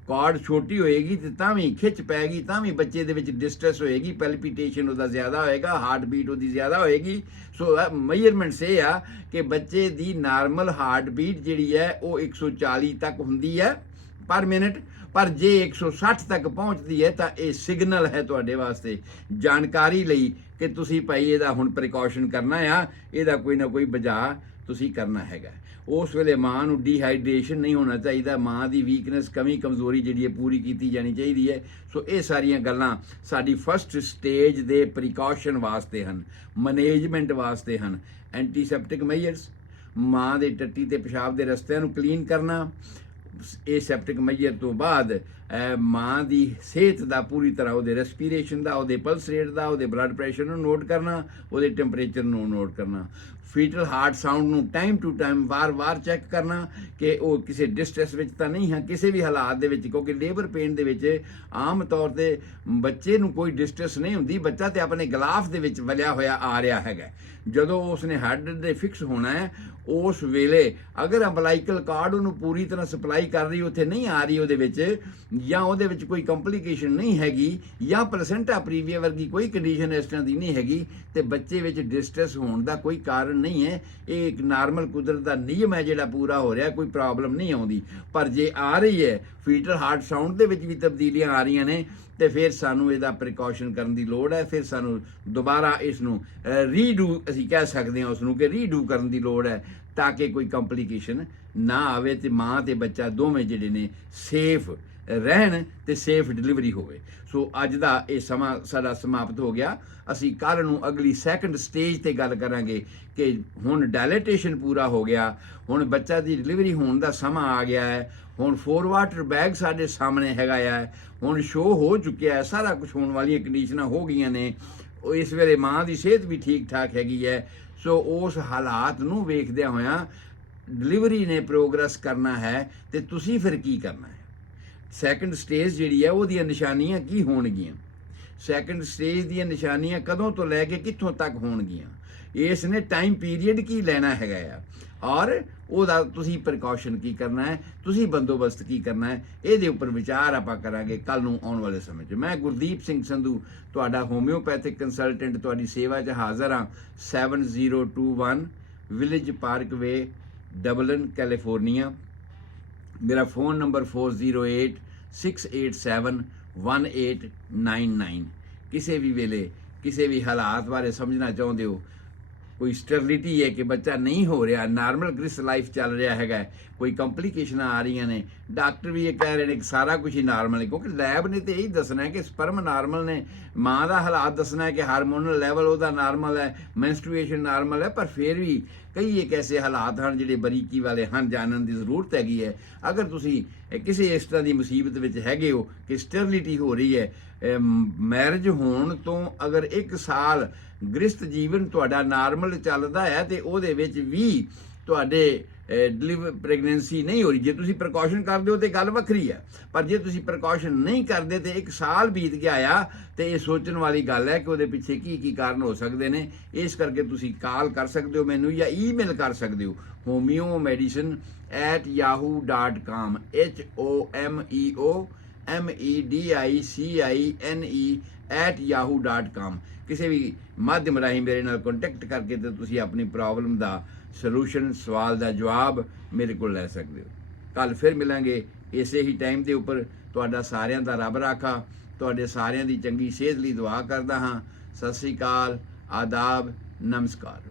ਕਾਰਡ ਛੋਟੀ ਹੋਏਗੀ ਤੇ ਤਾਂ ਵੀ ਖਿੱਚ ਪੈਗੀ, ਤਾਂ ਵੀ ਬੱਚੇ ਦੇ ਵਿੱਚ ਡਿਸਟ੍ਰੈਸ ਹੋਏਗੀ, ਪੈਲਪੀਟੇਸ਼ਨ ਉਹਦਾ ਜ਼ਿਆਦਾ ਹੋਏਗਾ, ਹਾਰਟ ਬੀਟ ਉਹਦੀ ਜ਼ਿਆਦਾ ਹੋਏਗੀ। ਸੋ ਮੇਜਰਮੈਂਟਸ ਇਹ ਆ ਕਿ ਬੱਚੇ ਦੀ ਨਾਰਮਲ ਹਾਰਟ ਬੀਟ ਜਿਹੜੀ ਹੈ ਉਹ 140 ਤੱਕ ਹੁੰਦੀ ਹੈ ਪਰ ਮਿੰਟ, ਪਰ ਜੇ 160 ਤੱਕ ਪਹੁੰਚਦੀ ਹੈ ਤਾਂ ਇਹ ਸਿਗਨਲ ਹੈ ਤੁਹਾਡੇ ਵਾਸਤੇ ਜਾਣਕਾਰੀ ਲਈ ਕਿ ਤੁਸੀਂ ਭਾਈ ਇਹਦਾ ਹੁਣ ਪ੍ਰੀਕਾਸ਼ਨ ਕਰਨਾ ਆ, ਇਹਦਾ ਕੋਈ ਨਾ ਕੋਈ ਬਚਾਅ ਤੁਸੀਂ ਕਰਨਾ ਹੈਗਾ। ਉਸ ਵੇਲੇ ਮਾਂ ਨੂੰ ਡੀਹਾਈਡਰੇਸ਼ਨ ਨਹੀਂ ਹੋਣਾ ਚਾਹੀਦਾ, ਮਾਂ ਦੀ ਵੀਕਨੈਸ ਕਮੀ ਕਮਜ਼ੋਰੀ ਜਿਹੜੀ ਹੈ ਪੂਰੀ ਕੀਤੀ ਜਾਣੀ ਚਾਹੀਦੀ ਹੈ। ਸੋ ਇਹ ਸਾਰੀਆਂ ਗੱਲਾਂ ਸਾਡੀ ਫਸਟ ਸਟੇਜ ਦੇ ਪ੍ਰੀਕਾਸ਼ਨ ਵਾਸਤੇ ਹਨ, ਮੈਨੇਜਮੈਂਟ ਵਾਸਤੇ ਹਨ। ਐਂਟੀਸੈਪਟਿਕ ਮੈਜਰਸ, ਮਾਂ ਦੇ ਟੱਟੀ ਤੇ ਪਿਸ਼ਾਬ ਦੇ ਰਸਤਿਆਂ ਨੂੰ ਕਲੀਨ ਕਰਨਾ, ਇਹ ਸੈਪਟਿਕ ਮੈਜਰ ਤੋਂ ਬਾਅਦ ਮਾਂ ਦੀ ਸਿਹਤ ਦਾ ਪੂਰੀ ਤਰ੍ਹਾਂ ਉਹਦੇ ਰੈਸਪੀਰੇਸ਼ਨ ਦਾ, ਉਹਦੇ ਪਲਸ ਰੇਟ ਦਾ, ਉਹਦੇ ਬਲੱਡ ਪ੍ਰੈਸ਼ਰ ਨੂੰ ਨੋਟ ਕਰਨਾ, ਉਹਦੇ ਟੈਂਪਰੇਚਰ ਨੂੰ ਨੋਟ ਕਰਨਾ, ਫੀਟਲ ਹਾਰਟ ਸਾਊਂਡ ਨੂੰ ਟਾਈਮ ਟੂ ਟਾਈਮ ਵਾਰ-ਵਾਰ ਚੈੱਕ ਕਰਨਾ ਕਿ ਉਹ ਕਿਸੇ ਡਿਸਟ੍ਰੈਸ ਵਿੱਚ ਤਾਂ ਨਹੀਂ ਹੈ ਕਿਸੇ ਵੀ ਹਾਲਾਤ ਦੇ ਵਿੱਚ, ਕਿਉਂਕਿ ਲੇਬਰ ਪੇਨ ਦੇ ਵਿੱਚ ਆਮ ਤੌਰ ਤੇ ਬੱਚੇ ਨੂੰ ਕੋਈ ਡਿਸਟ੍ਰੈਸ ਨਹੀਂ ਹੁੰਦੀ, ਬੱਚਾ ਤੇ ਆਪਣੇ ਗਲਾਫ ਦੇ ਵਿੱਚ ਵਲਿਆ ਹੋਇਆ ਆ ਰਿਹਾ ਹੈਗਾ। ਜਦੋਂ ਉਸਨੇ ਹੈਡ ਦੇ ਫਿਕਸ ਹੋਣਾ ਹੈ ਉਸ ਵੇਲੇ ਅਗਰ ਅੰਬਲਾਈਕਲ ਕਾਰਡ ਉਹਨੂੰ ਪੂਰੀ ਤਰ੍ਹਾਂ ਸਪਲਾਈ ਕਰ ਰਹੀ, ਉੱਥੇ ਨਹੀਂ ਆ ਰਹੀ ਉਹਦੇ ਵਿੱਚ, ਜਾਂ ਉਹਦੇ ਵਿੱਚ ਕੋਈ ਕੰਪਲਿਕੇਸ਼ਨ ਨਹੀਂ ਹੈਗੀ, ਜਾਂ ਪਲਸੈਂਟਾ ਪ੍ਰੀਵੀਆ ਵਰਗੀ ਕੋਈ ਕੰਡੀਸ਼ਨ ਇਸ ਤਰ੍ਹਾਂ ਦੀ ਨਹੀਂ ਹੈਗੀ, ਤੇ ਬੱਚੇ ਵਿੱਚ ਡਿਸਟ੍ਰੈਸ ਹੋਣ ਦਾ ਕੋਈ ਕਾਰਨ ਨਹੀਂ ਹੈ। ਇਹ ਇੱਕ ਨਾਰਮਲ ਕੁਦਰਤ ਦਾ ਨਿਯਮ ਹੈ ਜਿਹੜਾ ਪੂਰਾ ਹੋ ਰਿਹਾ, ਕੋਈ ਪ੍ਰੋਬਲਮ ਨਹੀਂ ਆਉਂਦੀ। ਪਰ ਜੇ ਆ ਰਹੀ ਹੈ, ਫੀਟਲ ਹਾਰਟ ਸਾਊਂਡ ਦੇ ਵਿੱਚ ਵੀ ਤਬਦੀਲੀਆਂ ਆ ਰਹੀਆਂ ਨੇ, ਤੇ ਫਿਰ ਸਾਨੂੰ ਇਹਦਾ ਪ੍ਰੀਕਾਸ਼ਨ ਕਰਨ ਦੀ ਲੋੜ ਹੈ। ਫਿਰ ਸਾਨੂੰ ਦੁਬਾਰਾ ਇਸ ਨੂੰ ਰੀਡੂ, ਅਸੀਂ ਕਹਿ ਸਕਦੇ ਹਾਂ ਉਸ ਨੂੰ ਕਿ ਰੀਡੂ ਕਰਨ ਦੀ ਲੋੜ ਹੈ, ਤਾਂ ਕਿ ਕੋਈ ਕੰਪਲਿਕੇਸ਼ਨ ਨਾ ਆਵੇ ਤੇ ਮਾਂ ਤੇ ਬੱਚਾ ਦੋਵੇਂ ਜਿਹੜੇ ਨੇ ਸੇਫ ਰਹਿਣ ਤੇ ਸੇਫ ਡਿਲੀਵਰੀ ਹੋਵੇ। ਸੋ ਅੱਜ ਦਾ ਇਹ ਸਮਾਂ ਸਾਡਾ ਸਮਾਪਤ ਹੋ ਗਿਆ। ਅਸੀਂ ਕੱਲ੍ਹ ਨੂੰ ਅਗਲੀ ਸੈਕੰਡ ਸਟੇਜ ਤੇ ਗੱਲ ਕਰਾਂਗੇ ਕਿ ਹੁਣ ਡਾਇਲੇਟੇਸ਼ਨ ਪੂਰਾ ਹੋ ਗਿਆ, ਹੁਣ ਬੱਚਾ ਦੀ ਡਿਲੀਵਰੀ ਹੋਣ ਦਾ ਸਮਾਂ ਆ ਗਿਆ ਹੈ, ਹੁਣ 4 ਵਾਟਰ ਬੈਗ ਸਾਡੇ ਸਾਹਮਣੇ ਹੈਗਾ ਆ, ਹੁਣ ਸ਼ੋਅ ਹੋ ਚੁੱਕਿਆ ਹੈ, ਸਾਰਾ ਕੁਝ ਹੋਣ ਵਾਲੀਆਂ ਕੰਡੀਸ਼ਨਾਂ ਹੋ ਗਈਆਂ ਨੇ। ਉਹ ਇਸ ਵੇਲੇ ਮਾਂ ਦੀ ਸਿਹਤ ਵੀ ਠੀਕ ਠਾਕ ਹੈਗੀ ਹੈ। ਸੋ ਉਸ ਹਾਲਾਤ ਨੂੰ ਵੇਖਦਿਆਂ ਹੋਇਆਂ ਡਿਲੀਵਰੀ ਨੇ ਪ੍ਰੋਗਰੈਸ ਕਰਨਾ ਹੈ, ਤੇ ਤੁਸੀਂ ਫਿਰ ਕੀ ਕਰਨਾ ਹੈ। ਸੈਕੰਡ ਸਟੇਜ ਜਿਹੜੀ ਹੈ ਉਹਦੀਆਂ ਨਿਸ਼ਾਨੀਆਂ ਕੀ ਹੋਣਗੀਆਂ, ਸੈਕੰਡ ਸਟੇਜ ਦੀਆਂ ਨਿਸ਼ਾਨੀਆਂ ਕਦੋਂ ਤੋਂ ਲੈ ਕੇ ਕਿੱਥੋਂ ਤੱਕ ਹੋਣਗੀਆਂ, ਇਸ ਨੇ ਟਾਈਮ ਪੀਰੀਅਡ ਕੀ ਲੈਣਾ ਹੈਗਾ ਆ, ਔਰ ਉਹਦਾ ਤੁਸੀਂ ਪ੍ਰੀਕਾਸ਼ਨ ਕੀ ਕਰਨਾ ਹੈ, ਤੁਸੀਂ ਬੰਦੋਬਸਤ ਕੀ ਕਰਨਾ ਹੈ, ਇਹਦੇ ਉੱਪਰ ਵਿਚਾਰ ਆਪਾਂ ਕਰਾਂਗੇ ਕੱਲ ਨੂੰ ਆਉਣ ਵਾਲੇ ਸਮੇਂ 'ਚ। ਮੈਂ ਗੁਰਦੀਪ ਸਿੰਘ ਸੰਧੂ ਤੁਹਾਡਾ ਹੋਮਿਓਪੈਥਿਕ ਕੰਸਲਟੈਂਟ ਤੁਹਾਡੀ ਸੇਵਾ 'ਚ ਹਾਜ਼ਰ ਹਾਂ। 7021 ਵਿਲੇਜ ਪਾਰਕ ਵੇ, ਡਬਲਿਨ, ਕੈਲੀਫੋਰਨੀਆ। ਮੇਰਾ ਫੋਨ ਨੰਬਰ 4086871899। ਕਿਸੇ ਵੀ ਵੇਲੇ ਕਿਸੇ ਵੀ ਹਾਲਾਤ ਬਾਰੇ ਸਮਝਣਾ ਚਾਹੁੰਦੇ ਹੋ, ਕੋਈ ਸਟੈਬਿਲਿਟੀ ਹੈ ਕਿ ਬੱਚਾ ਨਹੀਂ ਹੋ ਰਿਹਾ, ਨਾਰਮਲ ਗ੍ਰਿਸ ਲਾਈਫ ਚੱਲ ਰਿਹਾ ਹੈਗਾ, ਕੋਈ ਕੰਪਲਿਕੇਸ਼ਨਾਂ ਆ ਰਹੀਆਂ ਨੇ, ਡਾਕਟਰ ਵੀ ਇਹ ਕਹਿ ਰਹੇ ਨੇ ਕਿ ਸਾਰਾ ਕੁਝ ਹੀ ਨਾਰਮਲ ਹੈ, ਕਿਉਂਕਿ ਲੈਬ ਨੇ ਤੇ ਇਹੀ ਦੱਸਣਾ ਹੈ ਕਿ ਸਪਰਮ ਨਾਰਮਲ ਨੇ, ਮਾਂ ਦਾ ਹਾਲਾਤ ਦੱਸਣਾ ਹੈ ਕਿ ਹਾਰਮੋਨਲ ਲੈਵਲ ਉਹਦਾ ਨਾਰਮਲ ਹੈ, ਮੈਂਸਟਰੂਏਸ਼ਨ ਨਾਰਮਲ ਹੈ, ਪਰ ਫਿਰ ਵੀ ਕਈ ਇੱਕ ਐਸੇ ਹਾਲਾਤ ਹਨ ਜਿਹੜੇ ਬਰੀਕੀ ਵਾਲੇ ਹਨ, ਜਾਣਨ ਦੀ ਜ਼ਰੂਰਤ ਹੈਗੀ ਹੈ। ਅਗਰ ਤੁਸੀਂ ਕਿਸੇ ਇਸ ਤਰ੍ਹਾਂ ਦੀ ਮੁਸੀਬਤ ਵਿੱਚ ਹੈਗੇ ਹੋ ਕਿ ਸਟੈਬਿਲਿਟੀ ਹੋ ਰਹੀ ਹੈ, ਮੈਰਿਜ ਹੋਣ ਤੋਂ ਅਗਰ 1 ਸਾਲ ਗ੍ਰਿਸਤ ਜੀਵਨ ਤੁਹਾਡਾ ਨਾਰਮਲ ਚੱਲਦਾ ਹੈ ਤੇ ਉਹਦੇ ਵਿੱਚ ਵੀ ਤੁਹਾਡੇ ਡਿਲੀਵਰ ਪ੍ਰੈਗਨੈਂਸੀ ਨਹੀਂ ਹੋ ਰਹੀ। ਜੇ ਤੁਸੀਂ ਪ੍ਰੀਕਾਸ਼ਨ ਕਰਦੇ ਹੋ ਤੇ ਗੱਲ ਵੱਖਰੀ ਹੈ, ਪਰ ਜੇ ਤੁਸੀਂ ਪ੍ਰੀਕਾਸ਼ਨ ਨਹੀਂ ਕਰਦੇ ਤੇ 1 ਸਾਲ ਬੀਤ ਗਿਆ ਆ ਤੇ ਇਹ ਸੋਚਣ ਵਾਲੀ ਗੱਲ ਹੈ ਕਿ ਉਹਦੇ ਪਿੱਛੇ ਕੀ ਕੀ ਕਾਰਨ ਹੋ ਸਕਦੇ ਨੇ। ਇਸ ਕਰਕੇ ਤੁਸੀਂ ਕਾਲ ਕਰ ਸਕਦੇ ਹੋ ਮੈਨੂੰ ਜਾਂ ਈਮੇਲ ਕਰ ਸਕਦੇ ਹੋ homeomedicine@yahoo.com HOMEOMEDICINE@yahoo.com ਕਿਸੇ ਵੀ ਮਾਧਿਅਮ ਰਾਹੀਂ ਮੇਰੇ ਨਾਲ ਕੰਟੈਕਟ ਕਰਕੇ ਤੇ ਤੁਸੀਂ ਆਪਣੀ ਪ੍ਰੋਬਲਮ ਦਾ ਸੋਲੂਸ਼ਨ, ਸਵਾਲ ਦਾ ਜਵਾਬ ਮੇਰੇ ਕੋਲ ਲੈ ਸਕਦੇ ਹੋ। ਕੱਲ ਫਿਰ ਮਿਲਾਂਗੇ ਇਸੇ ਹੀ ਟਾਈਮ ਦੇ ਉੱਪਰ। ਤੁਹਾਡਾ ਸਾਰਿਆਂ ਦਾ ਰੱਬ ਰਾਖਾ, ਤੁਹਾਡੇ ਸਾਰਿਆਂ ਦੀ ਚੰਗੀ ਸਿਹਤ ਲਈ ਦੁਆ ਕਰਦਾ ਹਾਂ। ਸਤਿ ਸ੍ਰੀ ਅਕਾਲ, ਆਦਾਬ, ਨਮਸਕਾਰ।